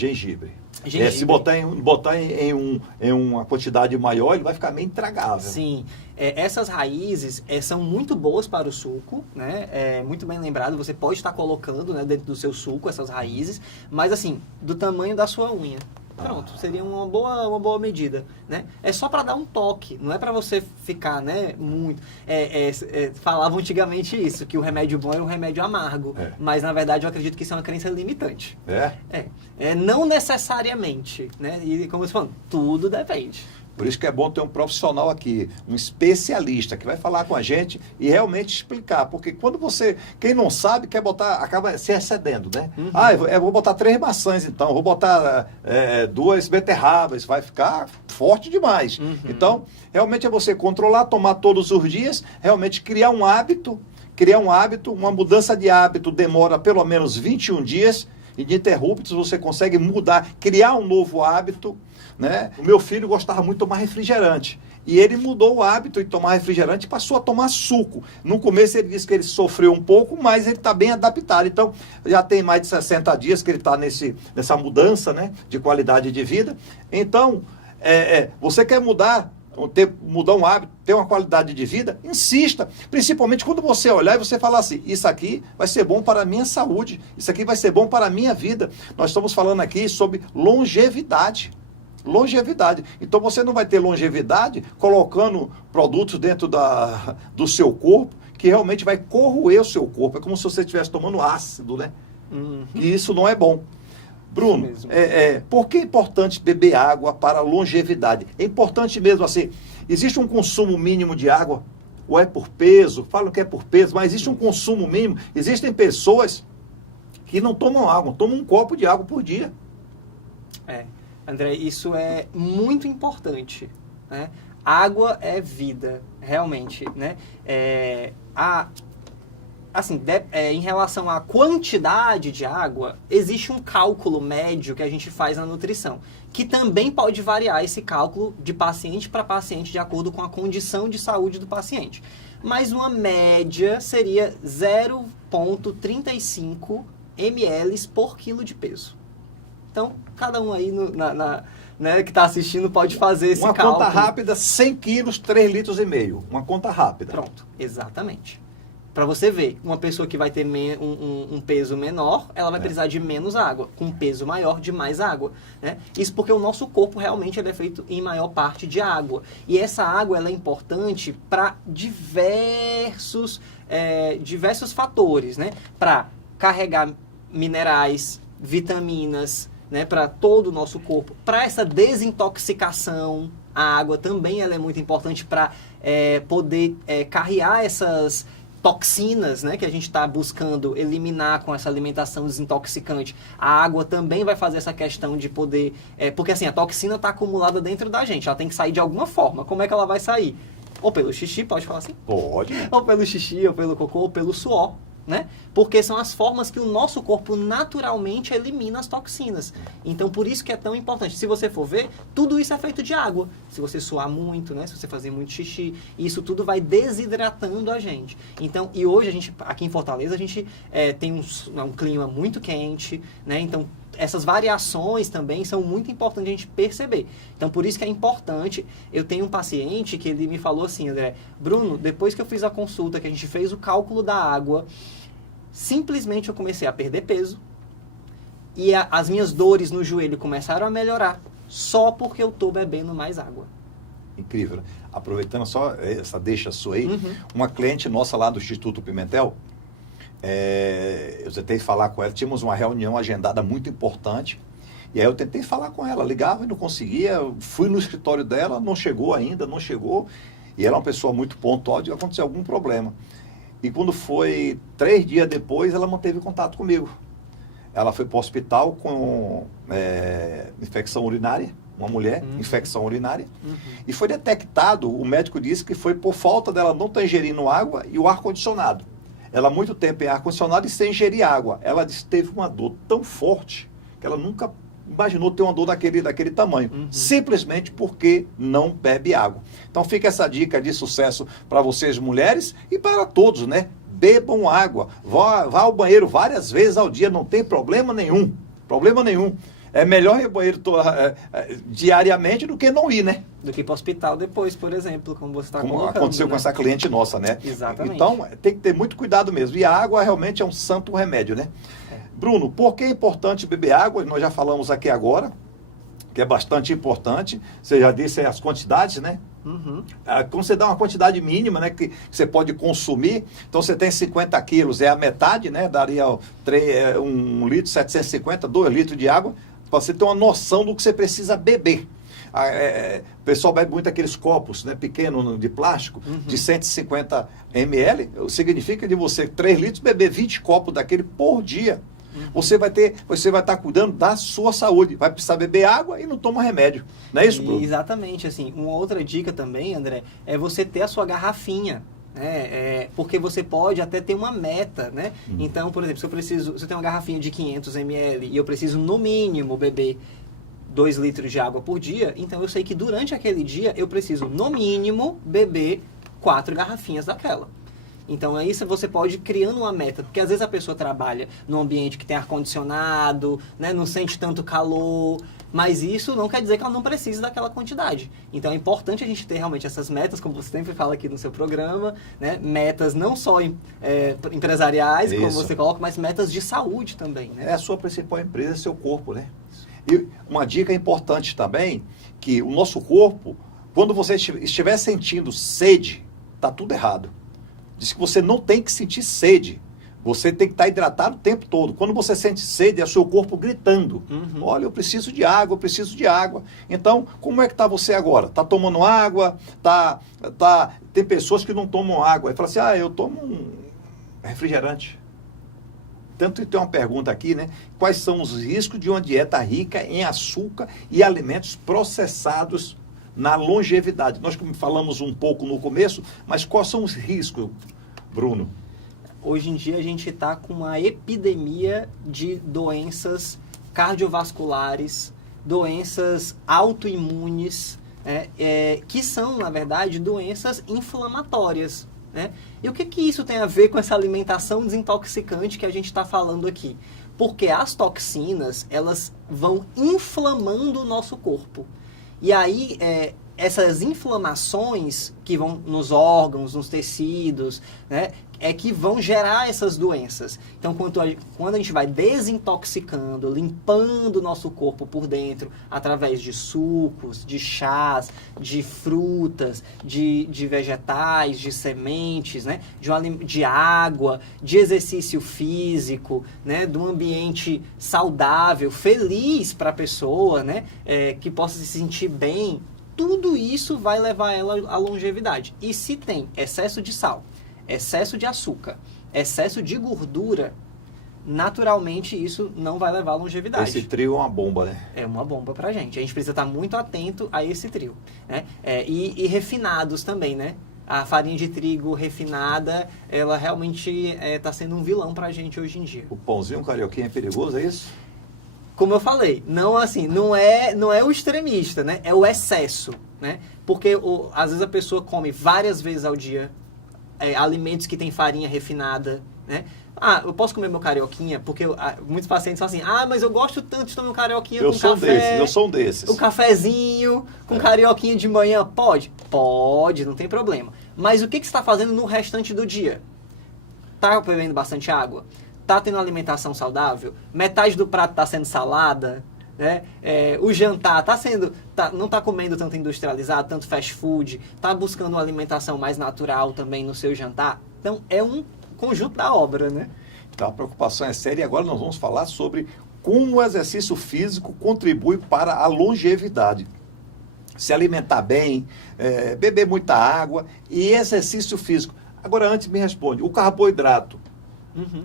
Se botar em uma quantidade maior, ele vai ficar meio intragável. Sim. Essas raízes são muito boas para o suco, né? Muito bem lembrado, você pode estar colocando, né, dentro do seu suco essas raízes, mas assim, do tamanho da sua unha. Pronto, seria uma boa medida, né? É só para dar um toque, não é para você ficar, né, muito... falavam antigamente isso, que o remédio bom é um remédio amargo, mas na verdade eu acredito que isso é uma crença limitante. Não necessariamente, né? E como você falou, tudo depende. Por isso que é bom ter um profissional aqui, um especialista que vai falar com a gente e realmente explicar. Porque quando quem não sabe, acaba se excedendo, né? Uhum. Eu vou botar 3 maçãs então, vou botar 2 beterrabas, vai ficar forte demais. Uhum. Então, realmente é você controlar, tomar todos os dias, realmente criar um hábito, uma mudança de hábito demora pelo menos 21 dias, ininterruptos, você consegue mudar, criar um novo hábito, né? O meu filho gostava muito de tomar refrigerante. E ele mudou o hábito de tomar refrigerante e passou a tomar suco. No começo ele disse que ele sofreu um pouco, mas ele está bem adaptado. Então, já tem mais de 60 dias que ele está nessa mudança, né, de qualidade de vida. Então, Você quer mudar um hábito, ter uma qualidade de vida, insista. Principalmente quando você olhar e você falar assim, isso aqui vai ser bom para a minha saúde, isso aqui vai ser bom para a minha vida. Nós estamos falando aqui sobre longevidade. Longevidade. Então você não vai ter longevidade colocando produtos dentro do seu corpo que realmente vai corroer o seu corpo. É como se você estivesse tomando ácido, né? E isso não é bom. Bruno, por que é importante beber água para a longevidade? É importante mesmo assim, existe um consumo mínimo de água? Ou é por peso? Falam que é por peso, mas existe um consumo mínimo. Existem pessoas que não tomam água, tomam um copo de água por dia. André, isso é muito importante, né? Água é vida, realmente, né? Em relação à quantidade de água, existe um cálculo médio que a gente faz na nutrição, que também pode variar esse cálculo de paciente para paciente de acordo com a condição de saúde do paciente. Mas uma média seria 0,35 ml por quilo de peso. Então, cada um aí né, que está assistindo pode fazer esse cálculo. Uma conta rápida, 100 quilos, 3,5 litros. Uma conta rápida. Pronto, exatamente. Para você ver, uma pessoa que vai ter um peso menor, ela vai precisar de menos água. Com um peso maior, de mais água. Né? Isso porque o nosso corpo realmente é feito em maior parte de água. E essa água ela é importante para diversos fatores. Né? Para carregar minerais, vitaminas, né, para todo o nosso corpo. Para essa desintoxicação, a água também ela é muito importante para poder carrear essas toxinas, né, que a gente está buscando eliminar com essa alimentação desintoxicante. A água também vai fazer essa questão de poder... porque assim, a toxina está acumulada dentro da gente, ela tem que sair de alguma forma. Como é que ela vai sair? Ou pelo xixi, pode falar assim? Pode. Ou pelo xixi, ou pelo cocô, ou pelo suor. Né? Porque são as formas que o nosso corpo naturalmente elimina as toxinas. Então, por isso que é tão importante. Se você for ver, tudo isso é feito de água. Se você suar muito, né? Se você fazer muito xixi, isso tudo vai desidratando a gente. Então, e hoje, aqui em Fortaleza, a gente tem um clima muito quente, né? Então, essas variações também são muito importantes a gente perceber. Então, por isso que é importante. Eu tenho um paciente que ele me falou assim, André, Bruno, depois que eu fiz a consulta, que a gente fez o cálculo da água, simplesmente eu comecei a perder peso e as minhas dores no joelho começaram a melhorar só porque eu estou bebendo mais água. Incrível, né? Aproveitando só essa deixa sua aí, uma cliente nossa lá do Instituto Pimentel, eu tentei falar com ela, tínhamos uma reunião agendada muito importante, e aí eu tentei falar com ela, ligava e não conseguia, fui no escritório dela, não chegou ainda, e ela é uma pessoa muito pontual, de acontecer algum problema. E quando foi 3 dias depois, ela manteve contato comigo. Ela foi para o hospital com infecção urinária, uma mulher, infecção urinária, e foi detectado, o médico disse que foi por falta dela não estar ingerindo água e o ar-condicionado. Ela há muito tempo em ar-condicionado e sem ingerir água. Ela disse que teve uma dor tão forte que ela nunca imaginou ter uma dor daquele tamanho. Simplesmente porque não bebe água. Então fica essa dica de sucesso para vocês mulheres e para todos, né? Bebam água. Vá ao banheiro várias vezes ao dia, não tem problema nenhum. Problema nenhum. É melhor ir ao banheiro diariamente do que não ir, né? Do que ir para o hospital depois, por exemplo, como você está colocando. Como aconteceu com essa cliente nossa, né? Exatamente. Então, tem que ter muito cuidado mesmo. E a água realmente é um santo remédio, né? Bruno, por que é importante beber água? Nós já falamos aqui agora, que é bastante importante. Você já disse as quantidades, né? Quando você dá uma quantidade mínima, né, que você pode consumir, então você tem 50 quilos, é a metade, né? Daria 1 litro, 750, 2 litros de água, para você ter uma noção do que você precisa beber. O pessoal bebe muito aqueles copos, né, pequenos de plástico, de 150 ml, significa de você, 3 litros, beber 20 copos daquele por dia. Você vai estar cuidando da sua saúde, vai precisar beber água e não toma remédio. Não é isso, Bruno? Exatamente, assim, uma outra dica também, André, é você ter a sua garrafinha. Porque você pode até ter uma meta, né? Então, por exemplo, se eu tenho uma garrafinha de 500 ml e eu preciso no mínimo beber 2 litros de água por dia, então eu sei que durante aquele dia eu preciso no mínimo beber 4 garrafinhas daquela. Então, aí você pode ir criando uma meta, porque às vezes a pessoa trabalha num ambiente que tem ar-condicionado, né, não sente tanto calor, Mas isso não quer dizer que ela não precise daquela quantidade. Então é importante a gente ter realmente essas metas, como você sempre fala aqui no seu programa, né? Metas não só empresariais, como você coloca, mas metas de saúde também. Né? É a sua principal empresa, seu corpo, né? E uma dica importante também, que o nosso corpo, quando você estiver sentindo sede, está tudo errado. Diz que você não tem que sentir sede. Você tem que estar hidratado o tempo todo. Quando você sente sede, é o seu corpo gritando. Olha, eu preciso de água, eu preciso de água. Então, como é que está você agora? Está tomando água? Tem pessoas que não tomam água. Aí fala assim, eu tomo um refrigerante. Tanto que tem uma pergunta aqui, né? Quais são os riscos de uma dieta rica em açúcar e alimentos processados na longevidade? Nós falamos um pouco no começo, mas quais são os riscos, Bruno? Hoje em dia a gente está com uma epidemia de doenças cardiovasculares, doenças autoimunes, que são, na verdade, doenças inflamatórias. Né? E o que isso tem a ver com essa alimentação desintoxicante que a gente está falando aqui? Porque as toxinas, elas vão inflamando o nosso corpo. E aí, essas inflamações que vão nos órgãos, nos tecidos, né, que vão gerar essas doenças. Então, quando a gente vai desintoxicando, limpando o nosso corpo por dentro, através de sucos, de chás, de frutas, de vegetais, de sementes, né, de água, de exercício físico, né, de um ambiente saudável, feliz para a pessoa, né, que possa se sentir bem, tudo isso vai levar ela à longevidade. E se tem excesso de sal, excesso de açúcar, excesso de gordura, naturalmente isso não vai levar à longevidade. Esse trio é uma bomba, né? É uma bomba pra gente. A gente precisa estar muito atento a esse trio. Né? E refinados também, né? A farinha de trigo refinada, ela realmente está sendo um vilão pra gente hoje em dia. O pãozinho carioquinha é perigoso, é isso? Como eu falei, não é o extremista, né? É o excesso, né? Porque às vezes a pessoa come várias vezes ao dia alimentos que tem farinha refinada, né? Eu posso comer meu carioquinha, porque muitos pacientes falam assim, mas eu gosto tanto de tomar um carioquinha com café. Eu sou um desses. Um cafezinho, com carioquinha de manhã, pode? Pode, não tem problema. Mas o que você está fazendo no restante do dia? Tá bebendo bastante água? Tá tendo alimentação saudável? Metade do prato está sendo salada? Né? O jantar não está comendo tanto industrializado, tanto fast food, está buscando uma alimentação mais natural também no seu jantar. Então, é um conjunto da obra, né? Então, a preocupação é séria e agora nós vamos falar sobre como o exercício físico contribui para a longevidade. Se alimentar bem, beber muita água e exercício físico. Agora, antes me responde, o carboidrato,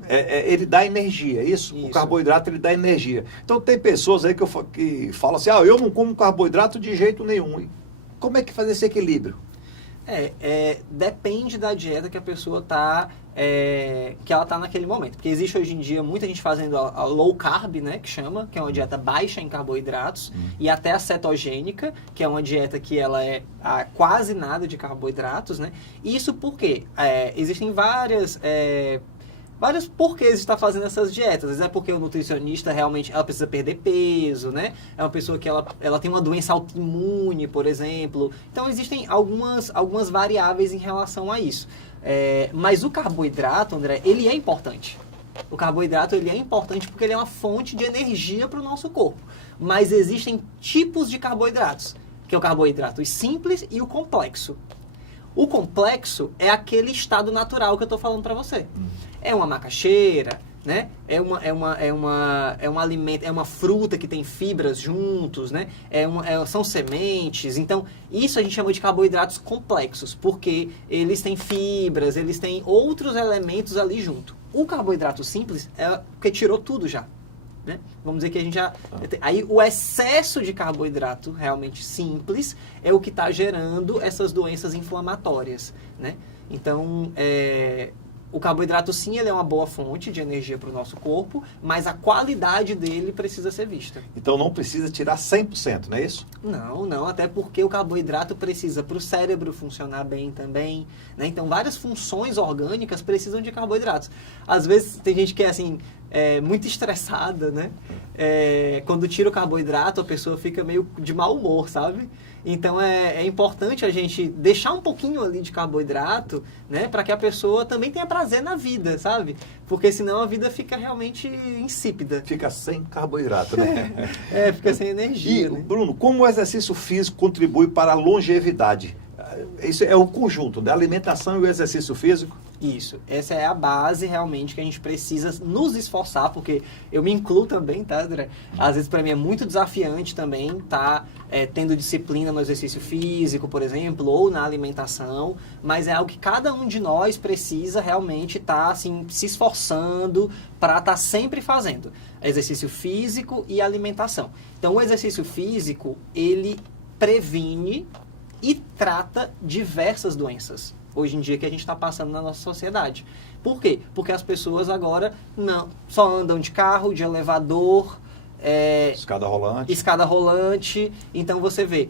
ele dá energia, isso? O carboidrato, ele dá energia. Então, tem pessoas aí que falam assim, eu não como carboidrato de jeito nenhum. E como é que faz esse equilíbrio? Depende da dieta que a pessoa está naquele momento. Porque existe hoje em dia muita gente fazendo a low carb, né, que é uma dieta baixa em carboidratos, e até a cetogênica, que é uma dieta que ela é quase nada de carboidratos, né? Isso porque existem vários porquês de estar fazendo essas dietas. Às vezes é porque o nutricionista realmente ela precisa perder peso, né? É uma pessoa que ela tem uma doença autoimune, por exemplo. Então existem algumas variáveis em relação a isso. Mas o carboidrato, André, ele é importante. O carboidrato ele é importante porque ele é uma fonte de energia para o nosso corpo. Mas existem tipos de carboidratos, que é o carboidrato simples e o complexo. O complexo é aquele estado natural que eu estou falando para você. É uma macaxeira, né? É um alimento, é uma fruta que tem fibras juntos, né? São sementes. Então, isso a gente chama de carboidratos complexos, porque eles têm fibras, eles têm outros elementos ali junto. O carboidrato simples é porque tirou tudo já. Né? Vamos dizer que a gente já... Aí o excesso de carboidrato realmente simples é o que está gerando essas doenças inflamatórias. Né? Então, o carboidrato sim, ele é uma boa fonte de energia para o nosso corpo, mas a qualidade dele precisa ser vista. Então não precisa tirar 100%, não é isso? Não, até porque o carboidrato precisa para o cérebro funcionar bem também, né? Então várias funções orgânicas precisam de carboidratos. Às vezes tem gente que é assim, muito estressada, né? Quando tira o carboidrato, a pessoa fica meio de mau humor, sabe? Então é importante a gente deixar um pouquinho ali de carboidrato, né? Para que a pessoa também tenha prazer na vida, sabe? Porque senão a vida fica realmente insípida. Fica sem carboidrato, né? Fica sem energia. E, né? Bruno, como o exercício físico contribui para a longevidade? Isso é o conjunto da alimentação e o exercício físico? Isso, essa é a base realmente que a gente precisa nos esforçar, porque eu me incluo também, tá, André? Às vezes para mim é muito desafiante também tá tendo disciplina no exercício físico, por exemplo, ou na alimentação, mas é algo que cada um de nós precisa realmente estar assim, se esforçando para estar sempre fazendo. Exercício físico e alimentação. Então o exercício físico, ele previne e trata diversas doenças. Hoje em dia que a gente está passando na nossa sociedade. Por quê? Porque as pessoas agora não só andam de carro, de elevador, escada rolante. Então você vê,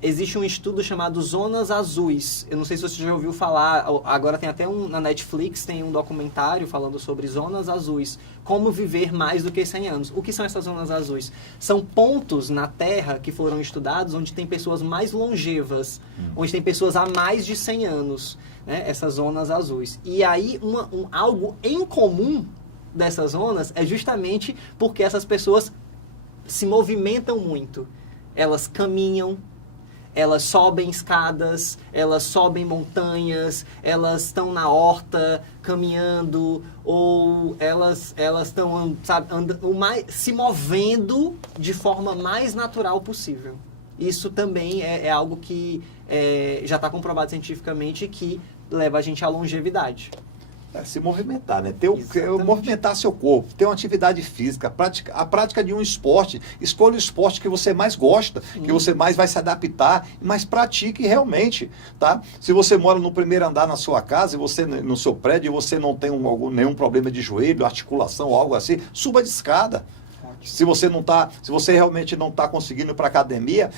existe um estudo chamado Zonas Azuis. Eu não sei se você já ouviu falar, agora tem até na Netflix, tem um documentário falando sobre zonas azuis. Como viver mais do que 100 anos. O que são essas zonas azuis? São pontos na Terra que foram estudados onde tem pessoas mais longevas, onde tem pessoas há mais de 100 anos, né? Essas zonas azuis. E aí, algo em comum dessas zonas é justamente porque essas pessoas se movimentam muito. Elas caminham, elas sobem escadas, elas sobem montanhas, elas estão na horta caminhando, ou elas estão se movendo de forma mais natural possível. Isso também é algo que já está comprovado cientificamente que leva a gente à longevidade. Se movimentar, né? Movimentar seu corpo, ter uma atividade física, a prática de um esporte. Escolha o esporte que você mais gosta, que você mais vai se adaptar, mas pratique realmente, tá? Se você mora no primeiro andar na sua casa, e você no seu prédio, e você não tem nenhum problema de joelho, articulação ou algo assim, suba de escada. Se você realmente não está conseguindo ir para a academia,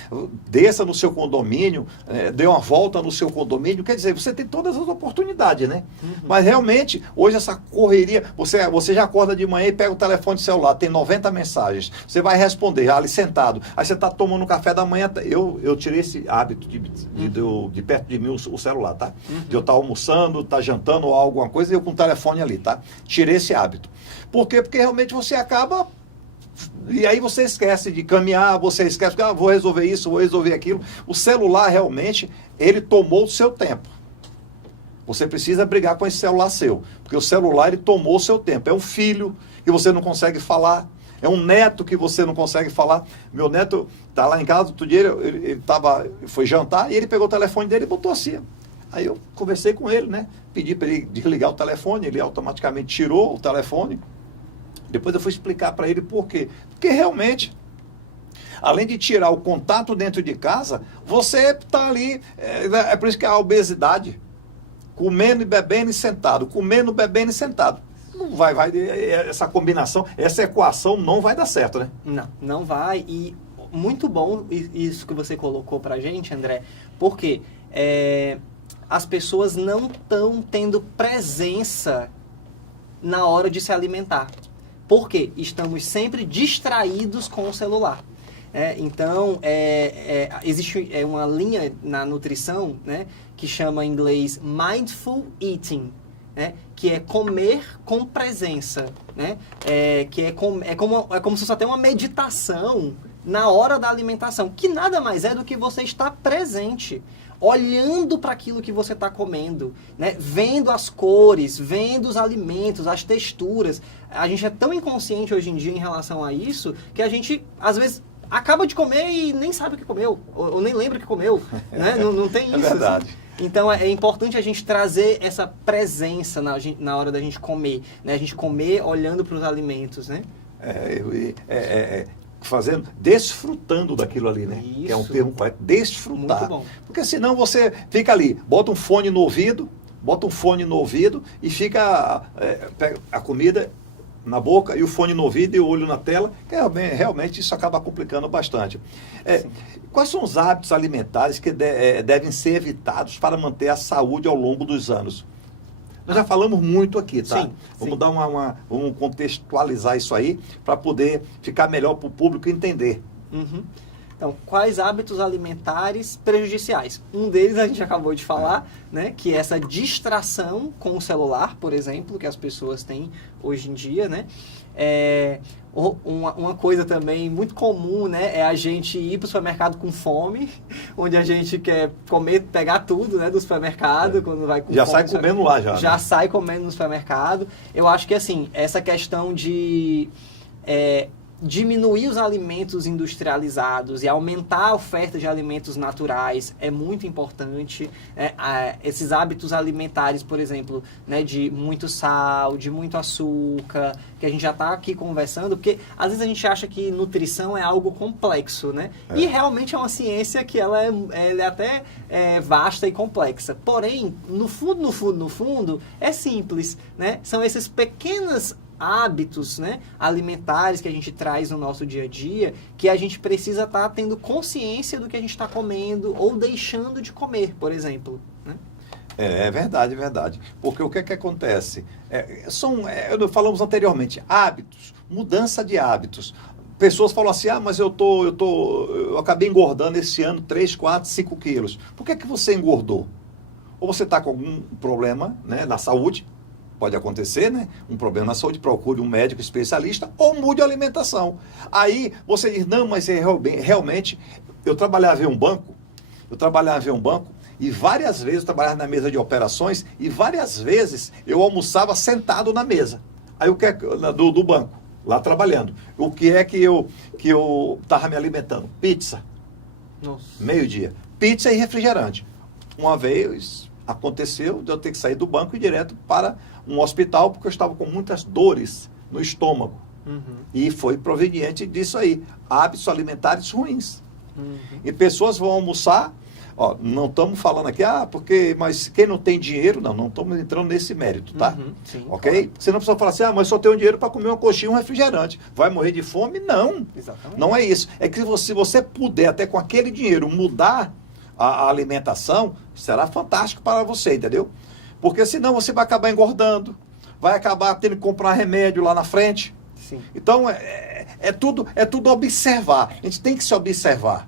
desça no seu condomínio, dê uma volta no seu condomínio. Quer dizer, você tem todas as oportunidades, né? Mas realmente, hoje essa correria, você já acorda de manhã e pega o telefone celular, tem 90 mensagens. Você vai responder ali sentado. Aí você está tomando um café da manhã. Eu tirei esse hábito de perto de mim o celular, tá? De eu estar almoçando, estar jantando ou alguma coisa, e eu com o telefone ali, tá? Tirei esse hábito. Por quê? Porque realmente você acaba... E aí você esquece de caminhar, você esquece de vou resolver isso, vou resolver aquilo. O celular realmente, ele tomou o seu tempo. Você precisa brigar com esse celular seu, porque o celular ele tomou o seu tempo. É um filho que você não consegue falar, é um neto que você não consegue falar. Meu neto está lá em casa, outro dia ele foi jantar e ele pegou o telefone dele e botou assim. Aí eu conversei com ele, né? Pedi para ele desligar o telefone, ele automaticamente tirou o telefone. Depois eu fui explicar para ele por quê. Porque realmente, além de tirar o contato dentro de casa, você está ali, é por isso que a obesidade, comendo e bebendo e sentado, comendo, bebendo e sentado. Não vai, essa combinação, essa equação não vai dar certo, né? Não vai. E muito bom isso que você colocou para a gente, André, porque as pessoas não estão tendo presença na hora de se alimentar. Por quê? Estamos sempre distraídos com o celular. Então, existe uma linha na nutrição, né, que chama em inglês Mindful Eating, né, que é comer com presença. Né, que é como se fosse até uma meditação na hora da alimentação, que nada mais é do que você estar presente, olhando para aquilo que você está comendo, né? Vendo as cores, vendo os alimentos, as texturas. A gente é tão inconsciente hoje em dia em relação a isso, que a gente, às vezes, acaba de comer e nem sabe o que comeu, ou nem lembra o que comeu. Né? Não tem isso. É verdade. Assim. Então, é importante a gente trazer essa presença na hora da gente comer, né? A gente comer olhando para os alimentos, né? Desfrutando daquilo ali, né? Isso. Que é um termo correto, desfrutar. Muito bom. Porque senão você fica ali, bota um fone no ouvido e fica pega a comida na boca e o fone no ouvido e o olho na tela, que realmente isso acaba complicando bastante. Quais são os hábitos alimentares que devem ser evitados para manter a saúde ao longo dos anos? Nós já falamos muito aqui, tá? Sim, Vamos sim. dar vamos contextualizar isso aí para poder ficar melhor para o público entender. Uhum. Então, quais hábitos alimentares prejudiciais? Um deles a gente acabou de falar, né? Que é essa distração com o celular, por exemplo, que as pessoas têm hoje em dia, né? Uma coisa também muito comum, né? É a gente ir para o supermercado com fome, onde a gente quer comer, pegar tudo, né? Do supermercado, quando vai com Já fome. sai comendo lá, já. Já Né? sai comendo no supermercado. Eu acho que, assim, essa questão de diminuir os alimentos industrializados e aumentar a oferta de alimentos naturais é muito importante. Esses hábitos alimentares, por exemplo, né, de muito sal, de muito açúcar, que a gente já está aqui conversando, porque às vezes a gente acha que nutrição é algo complexo, né? E realmente é uma ciência que ela é até vasta e complexa. Porém, no fundo, é simples, né? São esses pequenos hábitos, né, alimentares que a gente traz no nosso dia a dia, que a gente precisa estar tendo consciência do que a gente está comendo ou deixando de comer, por exemplo. Né? É verdade, é verdade. Porque o que é que acontece? Falamos anteriormente, hábitos, mudança de hábitos. Pessoas falam assim, mas eu acabei engordando esse ano 3, 4, 5 quilos. Por que é que você engordou? Ou você está com algum problema, né, na saúde, pode acontecer, né? Um problema na saúde, procure um médico especialista ou mude a alimentação. Aí você diz, não, mas realmente, eu trabalhava em um banco e várias vezes eu trabalhava na mesa de operações e várias vezes eu almoçava sentado na mesa. Aí o que é do banco, lá trabalhando. O que é que eu estava me alimentando? Pizza. Nossa. Meio-dia. Pizza e refrigerante. Uma vez aconteceu de eu ter que sair do banco e ir direto para um hospital porque eu estava com muitas dores no estômago. Uhum. E foi proveniente disso aí. Hábitos alimentares ruins. Uhum. E pessoas vão almoçar, não estamos falando aqui, mas quem não tem dinheiro, não estamos entrando nesse mérito, tá? Uhum. Sim, ok? claro. Você não precisa falar assim, mas só tenho dinheiro para comer uma coxinha e um refrigerante. Vai morrer de fome? Não. Exatamente. Não é isso. É que se você puder, até com aquele dinheiro, mudar a alimentação, será fantástico para você, entendeu? Porque senão você vai acabar engordando, vai acabar tendo que comprar remédio lá na frente. Sim. Então, é tudo observar. A gente tem que se observar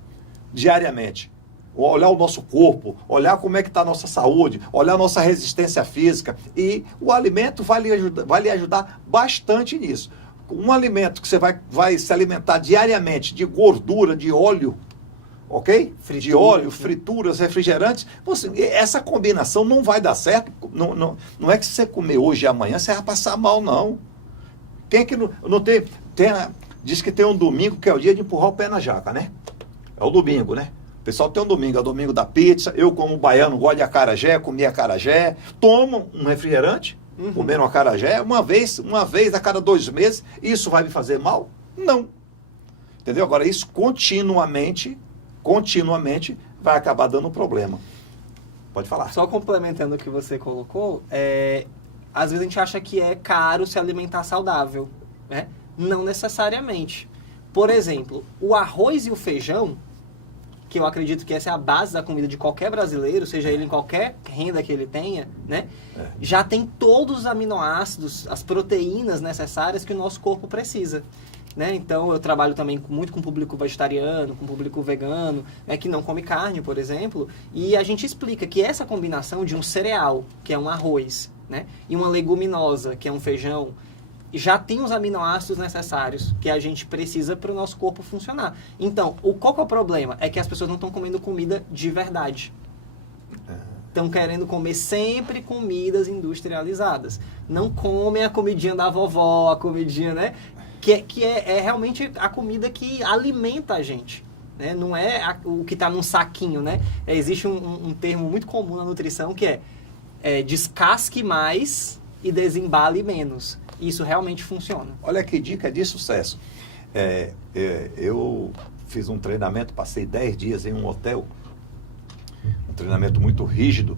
diariamente. Olhar o nosso corpo, olhar como é que está a nossa saúde, olhar a nossa resistência física. E o alimento vai lhe ajudar bastante nisso. Um alimento que você vai se alimentar diariamente de gordura, de óleo, ok? De óleo, frituras, refrigerantes. Essa combinação não vai dar certo. Não é que se você comer hoje e amanhã, você vai passar mal, não. Quem é que não tem... Diz que tem um domingo que é o dia de empurrar o pé na jaca, né? É o domingo, né? O pessoal tem um domingo, é o domingo da pizza. Eu, como baiano, gosto de acarajé, comi acarajé. Tomo um refrigerante, comendo acarajé. Uma vez a cada 2 meses. Isso vai me fazer mal? Não. Entendeu? Agora, isso continuamente vai acabar dando problema. Pode falar. Só complementando o que você colocou, às vezes a gente acha que é caro se alimentar saudável, né? Não necessariamente. Por exemplo, o arroz e o feijão, que eu acredito que essa é a base da comida de qualquer brasileiro, seja ele em qualquer renda que ele tenha, né? Já tem todos os aminoácidos, as proteínas necessárias que o nosso corpo precisa. Né? Então, eu trabalho também muito com público vegetariano, com público vegano, né, que não come carne, por exemplo, e a gente explica que essa combinação de um cereal, que é um arroz, né, e uma leguminosa, que é um feijão, já tem os aminoácidos necessários que a gente precisa para o nosso corpo funcionar. Então, qual que é o problema? É que as pessoas não estão comendo comida de verdade. Estão querendo comer sempre comidas industrializadas. Não comem a comidinha da vovó, a comidinha, né? Que é realmente a comida que alimenta a gente, né? Não é o que está num saquinho, né? Existe um termo muito comum na nutrição que é descasque mais e desembale menos. Isso realmente funciona. Olha que dica de sucesso. Eu fiz um treinamento, passei 10 dias em um hotel, um treinamento muito rígido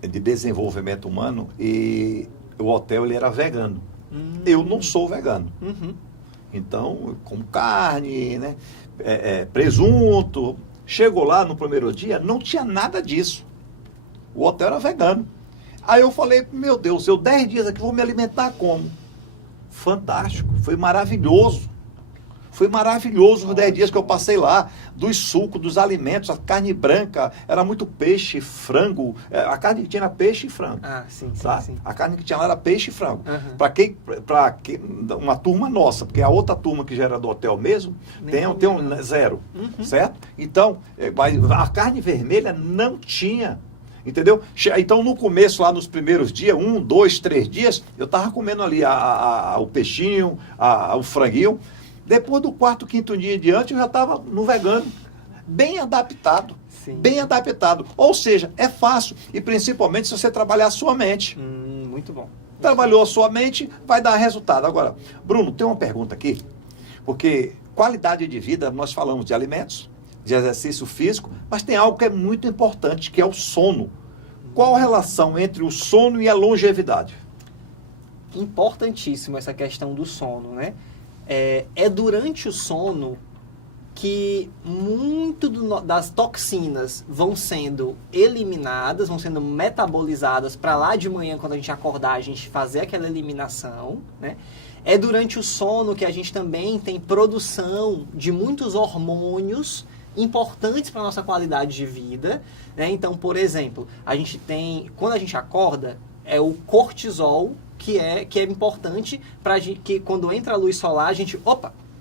de desenvolvimento humano, e o hotel ele era vegano. Eu não sou vegano. Então, eu como carne, né? Presunto. Chegou lá no primeiro dia, não tinha nada disso. O hotel era vegano. Aí eu falei, meu Deus, eu 10 dias aqui vou me alimentar como? Fantástico, foi maravilhoso. Foi maravilhoso os 10 dias que eu passei lá, dos sucos, dos alimentos, a carne branca, era muito peixe, frango, a carne que tinha era peixe e frango. Ah, sim, sim, tá? sim. A carne que tinha lá era peixe e frango. Uhum. Para uma turma nossa, porque a outra turma que já era do hotel mesmo, tem um zero, certo? Então, mas a carne vermelha não tinha. Entendeu? Então, no começo, lá nos primeiros dias, 1, 2, 3 dias, eu estava comendo ali o peixinho, o franguinho. Depois do 4º, 5º dia em diante, eu já estava no vegano, bem adaptado. Sim. Bem adaptado. Ou seja, é fácil. E principalmente se você trabalhar a sua mente. Muito bom. Trabalhou a sua mente, vai dar resultado. Agora, Bruno, tem uma pergunta aqui. Porque qualidade de vida, nós falamos de alimentos, de exercício físico, mas tem algo que é muito importante, que é o sono. Qual a relação entre o sono e a longevidade? Importantíssimo essa questão do sono, né? É durante o sono que muito das toxinas vão sendo eliminadas, vão sendo metabolizadas para lá de manhã, quando a gente acordar, a gente fazer aquela eliminação, né? É durante o sono que a gente também tem produção de muitos hormônios importantes para a nossa qualidade de vida, né? Então, por exemplo, a gente tem, quando a gente acorda, é o cortisol, que é importante para que quando entra a luz solar, a gente,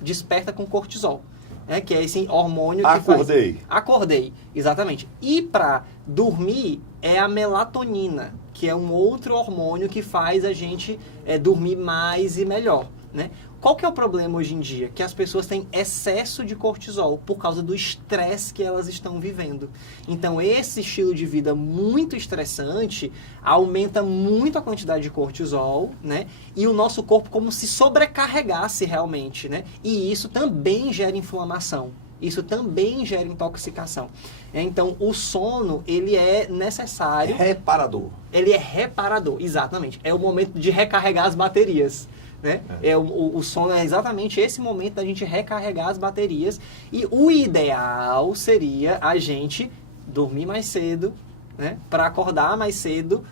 desperta com cortisol, né? Que é esse hormônio que Acordei, exatamente. E para dormir é a melatonina, que é um outro hormônio que faz a gente dormir mais e melhor, né? Qual que é o problema hoje em dia? Que as pessoas têm excesso de cortisol por causa do estresse que elas estão vivendo. Então, esse estilo de vida muito estressante aumenta muito a quantidade de cortisol, né? E o nosso corpo como se sobrecarregasse realmente, né? E isso também gera inflamação. Isso também gera intoxicação. Então, o sono, ele é necessário. Reparador. Ele é reparador, exatamente. É o momento de recarregar as baterias. Né? O sono é exatamente esse momento da gente recarregar as baterias, e o ideal seria a gente dormir mais cedo, né? Para acordar mais cedo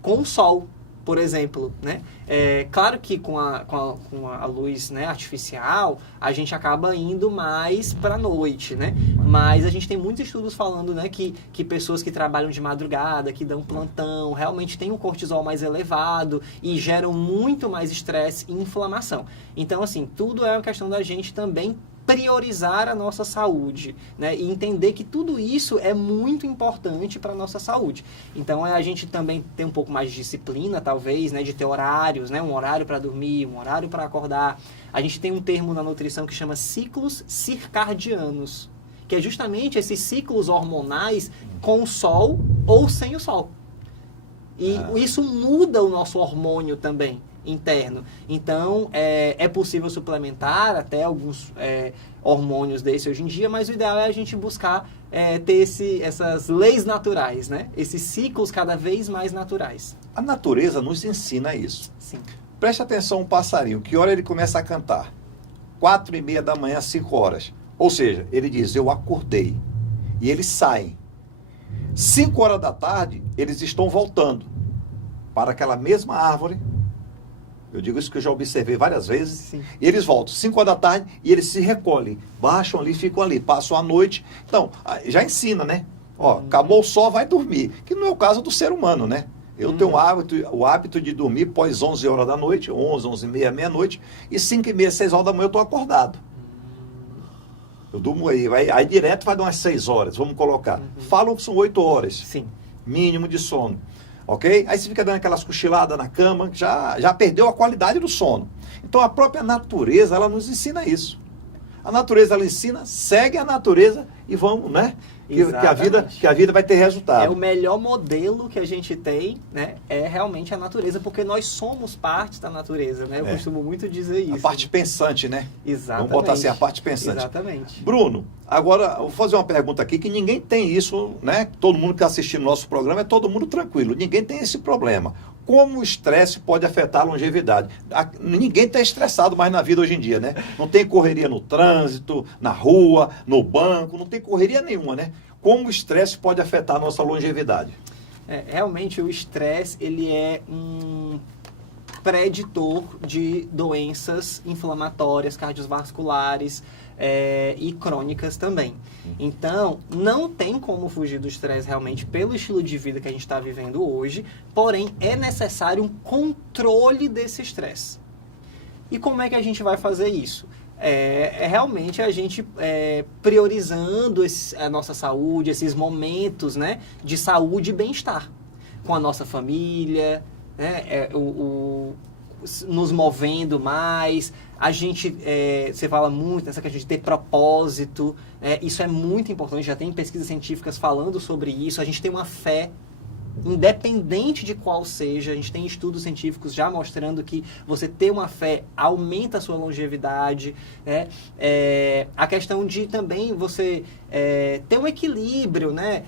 com o sol, por exemplo, né? Claro que com a luz, né, artificial a gente acaba indo mais para a noite, né? Mas a gente tem muitos estudos falando, né, que pessoas que trabalham de madrugada, que dão plantão, realmente têm um cortisol mais elevado e geram muito mais estresse e inflamação. Então, assim, tudo é uma questão da gente também priorizar a nossa saúde, né? E entender que tudo isso é muito importante para a nossa saúde. Então, a gente também tem um pouco mais de disciplina, talvez, né? De ter horários, né? Um horário para dormir, um horário para acordar. A gente tem um termo na nutrição que chama ciclos circadianos, que é justamente esses ciclos hormonais com o sol ou sem o sol. E isso muda o nosso hormônio também interno. Então, é possível suplementar até alguns hormônios desse hoje em dia, mas o ideal é a gente buscar ter essas leis naturais, né? Esses ciclos cada vez mais naturais. A natureza nos ensina isso. Sim. Preste atenção um passarinho, que hora ele começa a cantar? 4:30 da manhã, 5 horas. Ou seja, ele diz, eu acordei. E eles saem. 5 horas da tarde, eles estão voltando para aquela mesma árvore. Eu digo isso que eu já observei várias vezes. Sim. E eles voltam 5 horas da tarde e eles se recolhem. Baixam ali, ficam ali, passam a noite. Então, já ensina, né? Acabou o sol, vai dormir. Que não é o caso do ser humano, né? Eu tenho o hábito de dormir pós 11 horas da noite, 11, 11:30, meia-noite. E 5:30, 6 horas da manhã eu estou acordado. Eu durmo aí direto vai dar umas 6 horas, vamos colocar. Falam que são 8 horas. Sim. Mínimo de sono. Ok? Aí você fica dando aquelas cochiladas na cama, já perdeu a qualidade do sono. Então a própria natureza, ela nos ensina isso. A natureza, ela ensina, segue a natureza e vamos, né? Que a vida vai ter resultado. É o melhor modelo que a gente tem, né? É realmente a natureza, porque nós somos parte da natureza, né? Eu costumo muito dizer isso. A parte pensante, né? Exatamente. Vamos botar assim, a parte pensante. Exatamente. Bruno, agora eu vou fazer uma pergunta aqui que ninguém tem isso, né? Todo mundo que está assistindo o nosso programa é todo mundo tranquilo. Ninguém tem esse problema. Como o estresse pode afetar a longevidade? Ninguém está estressado mais na vida hoje em dia, né? Não tem correria no trânsito, na rua, no banco, não tem correria nenhuma, né? Como o estresse pode afetar a nossa longevidade? Realmente o estresse, ele é um preditor de doenças inflamatórias, cardiovasculares e crônicas também. Então, não tem como fugir do estresse realmente pelo estilo de vida que a gente está vivendo hoje, porém é necessário um controle desse estresse. E como é que a gente vai fazer isso? Realmente a gente priorizando a nossa saúde, esses momentos, né, de saúde e bem-estar com a nossa família, né, nos movendo mais. A gente, você fala muito nessa questão de ter propósito, isso é muito importante, já tem pesquisas científicas falando sobre isso. A gente tem uma fé, independente de qual seja, a gente tem estudos científicos já mostrando que você ter uma fé aumenta a sua longevidade, né? A questão de também você ter um equilíbrio, né?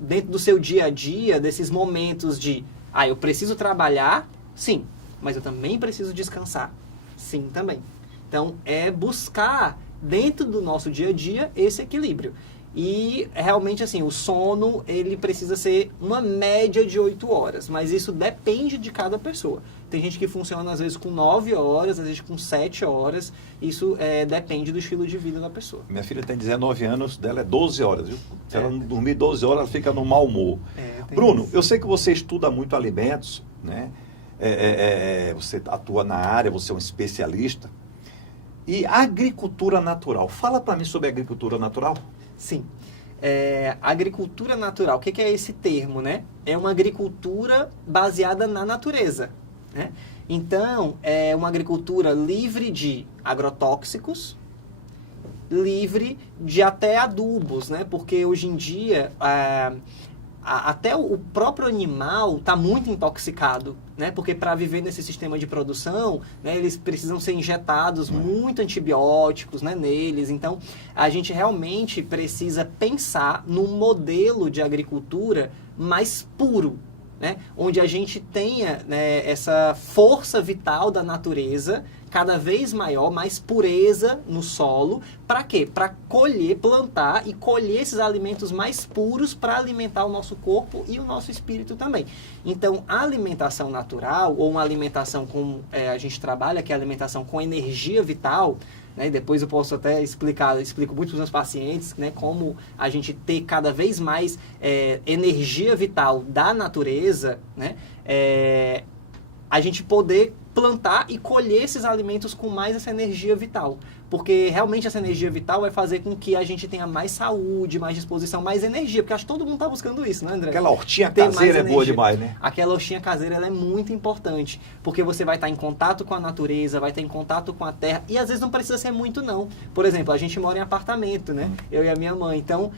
Dentro do seu dia a dia, desses momentos de, eu preciso trabalhar, sim, mas eu também preciso descansar, sim, também. Então, buscar dentro do nosso dia a dia esse equilíbrio. E realmente, assim, o sono, ele precisa ser uma média de 8 horas, mas isso depende de cada pessoa. Tem gente que funciona, às vezes, com 9 horas, às vezes com 7 horas. Isso depende do estilo de vida da pessoa. Minha filha tem 19 anos, dela é 12 horas, viu? Se ela não dormir 12 horas, ela fica no mau humor. Bruno, isso. Eu sei que você estuda muito alimentos, né? Você atua na área, você é um especialista. E agricultura natural. Fala para mim sobre agricultura natural. Sim. Agricultura natural, o que é esse termo, né? É uma agricultura baseada na natureza, né? Então, é uma agricultura livre de agrotóxicos, livre de até adubos, né? Porque hoje em dia, até o próprio animal está muito intoxicado, né? Porque para viver nesse sistema de produção, né, eles precisam ser injetados muito antibióticos, né, neles. Então, a gente realmente precisa pensar num modelo de agricultura mais puro, né? Onde a gente tenha, né, essa força vital da natureza cada vez maior, mais pureza no solo. Para quê? Para colher, plantar e colher esses alimentos mais puros para alimentar o nosso corpo e o nosso espírito também. Então, a alimentação natural, ou uma alimentação com, a gente trabalha, que é a alimentação com energia vital, né? Depois eu posso até explico muito para os meus pacientes, né, como a gente ter cada vez mais energia vital da natureza, né? A gente poder plantar e colher esses alimentos com mais essa energia vital. Porque realmente essa energia vital vai fazer com que a gente tenha mais saúde, mais disposição, mais energia. Porque acho que todo mundo está buscando isso, né, André? Aquela hortinha caseira é boa demais, né? Aquela hortinha caseira ela é muito importante. Porque você vai estar em contato com a natureza, vai estar em contato com a terra. E às vezes não precisa ser muito, não. Por exemplo, a gente mora em apartamento, né? Eu e a minha mãe. Então,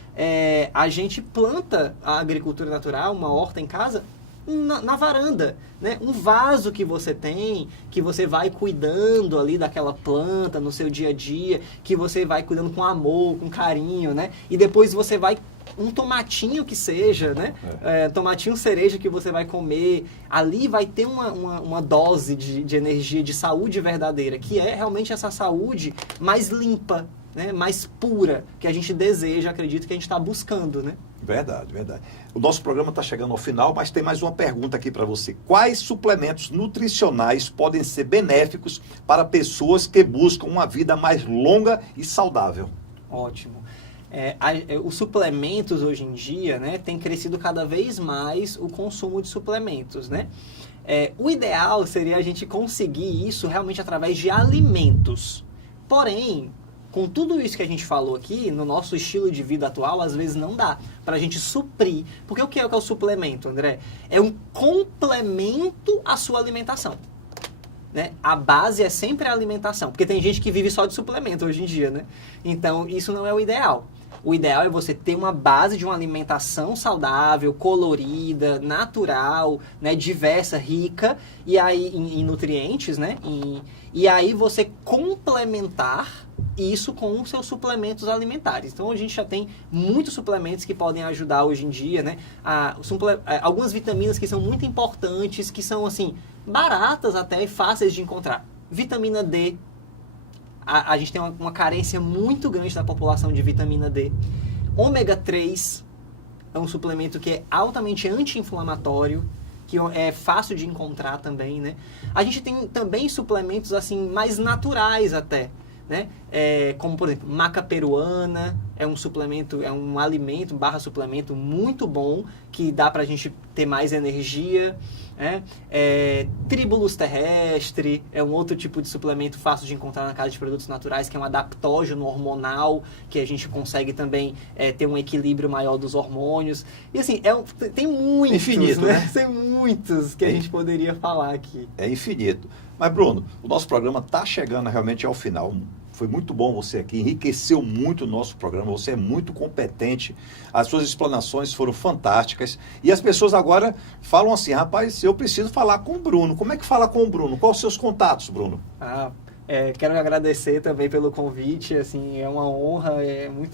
a gente planta a agricultura natural, uma horta em casa, na varanda, né? Um vaso que você tem, que você vai cuidando ali daquela planta no seu dia a dia, que você vai cuidando com amor, com carinho, né? E depois você vai, um tomatinho que seja, né? Tomatinho cereja que você vai comer, ali vai ter uma dose de energia, de saúde verdadeira, que é realmente essa saúde mais limpa, né? Mais pura, que a gente deseja, acredito que a gente está buscando, né? Verdade, verdade. O nosso programa está chegando ao final, mas tem mais uma pergunta aqui para você. Quais suplementos nutricionais podem ser benéficos para pessoas que buscam uma vida mais longa e saudável? Ótimo. Os suplementos hoje em dia, né, tem crescido cada vez mais o consumo de suplementos, né? O ideal seria a gente conseguir isso realmente através de alimentos. Porém, com tudo isso que a gente falou aqui, no nosso estilo de vida atual, às vezes não dá para a gente suprir. Porque o que é o suplemento, André? É um complemento à sua alimentação, né? A base é sempre a alimentação, porque tem gente que vive só de suplemento hoje em dia, né? Então, isso não é o ideal. O ideal é você ter uma base de uma alimentação saudável, colorida, natural, né, diversa, rica, e aí em nutrientes, né? E aí você complementar isso com os seus suplementos alimentares. Então, a gente já tem muitos suplementos que podem ajudar hoje em dia, né? Algumas vitaminas que são muito importantes, que são, assim, baratas até e fáceis de encontrar. Vitamina D. A gente tem uma carência muito grande da população de vitamina D. Ômega 3, é um suplemento que é altamente anti-inflamatório, que é fácil de encontrar também, né? A gente tem também suplementos, assim, mais naturais até, né? Como, por exemplo, maca peruana, é um suplemento, é um alimento / suplemento muito bom, que dá pra gente ter mais energia, né? Tribulus terrestre é um outro tipo de suplemento fácil de encontrar na casa de produtos naturais, que é um adaptógeno hormonal, que a gente consegue também ter um equilíbrio maior dos hormônios. E assim, tem muitos, infinito, né? Tem muitos que a gente poderia falar aqui. É infinito. Mas, Bruno, o nosso programa está chegando realmente ao final. Foi muito bom você aqui, enriqueceu muito o nosso programa, você é muito competente, as suas explanações foram fantásticas. E as pessoas agora falam assim, rapaz, eu preciso falar com o Bruno. Como é que fala com o Bruno? Quais os seus contatos, Bruno? Quero agradecer também pelo convite, assim, é uma honra,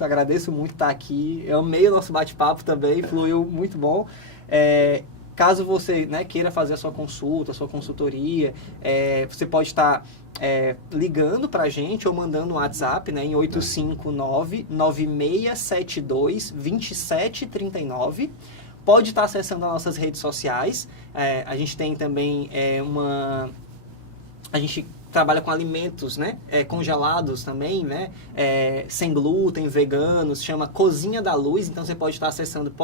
agradeço muito estar aqui. Eu amei o nosso bate-papo também, fluiu muito bom. Caso você, né, queira fazer a sua consulta, a sua consultoria, você pode estar ligando para a gente ou mandando um WhatsApp, né, em 859-9672-2739. Pode estar acessando as nossas redes sociais. A gente tem também a gente trabalha com alimentos, né, congelados também, né, sem glúten, veganos, chama Cozinha da Luz, então você pode estar acessando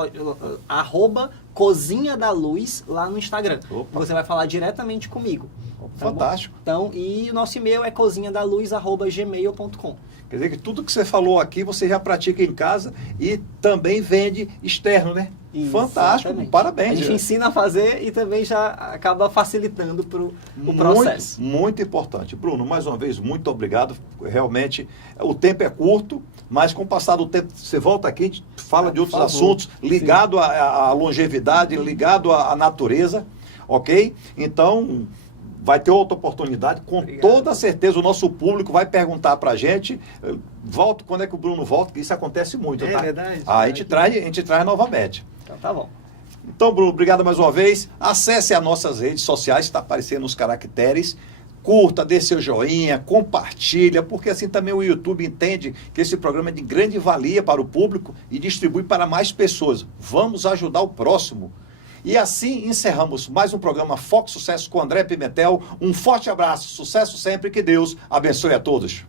@Cozinha da Luz lá no Instagram. Opa. Você vai falar diretamente comigo. Tá Fantástico. bom? Então, e o nosso e-mail é cozinhadaluz@gmail.com. Quer dizer que tudo que você falou aqui, você já pratica em casa e também vende externo, né? Isso, fantástico, exatamente. Parabéns. A gente ensina a fazer e também já acaba facilitando o muito, processo. Muito importante. Bruno, mais uma vez, muito obrigado. Realmente, o tempo é curto, mas com o passar do tempo, você volta aqui, a gente fala de outros assuntos ligado à longevidade, ligado à natureza, ok? Então, vai ter outra oportunidade, com toda certeza o nosso público vai perguntar pra gente, volta, quando é que o Bruno volta, que isso acontece muito, tá? Verdade. A gente traz novamente. Então tá bom. Então, Bruno, obrigado mais uma vez. Acesse as nossas redes sociais, está aparecendo os caracteres. Curta, dê seu joinha, compartilha, porque assim também o YouTube entende que esse programa é de grande valia para o público e distribui para mais pessoas. Vamos ajudar o próximo. E assim encerramos mais um programa Foco Sucesso com André Pimentel. Um forte abraço, sucesso sempre, que Deus abençoe a todos.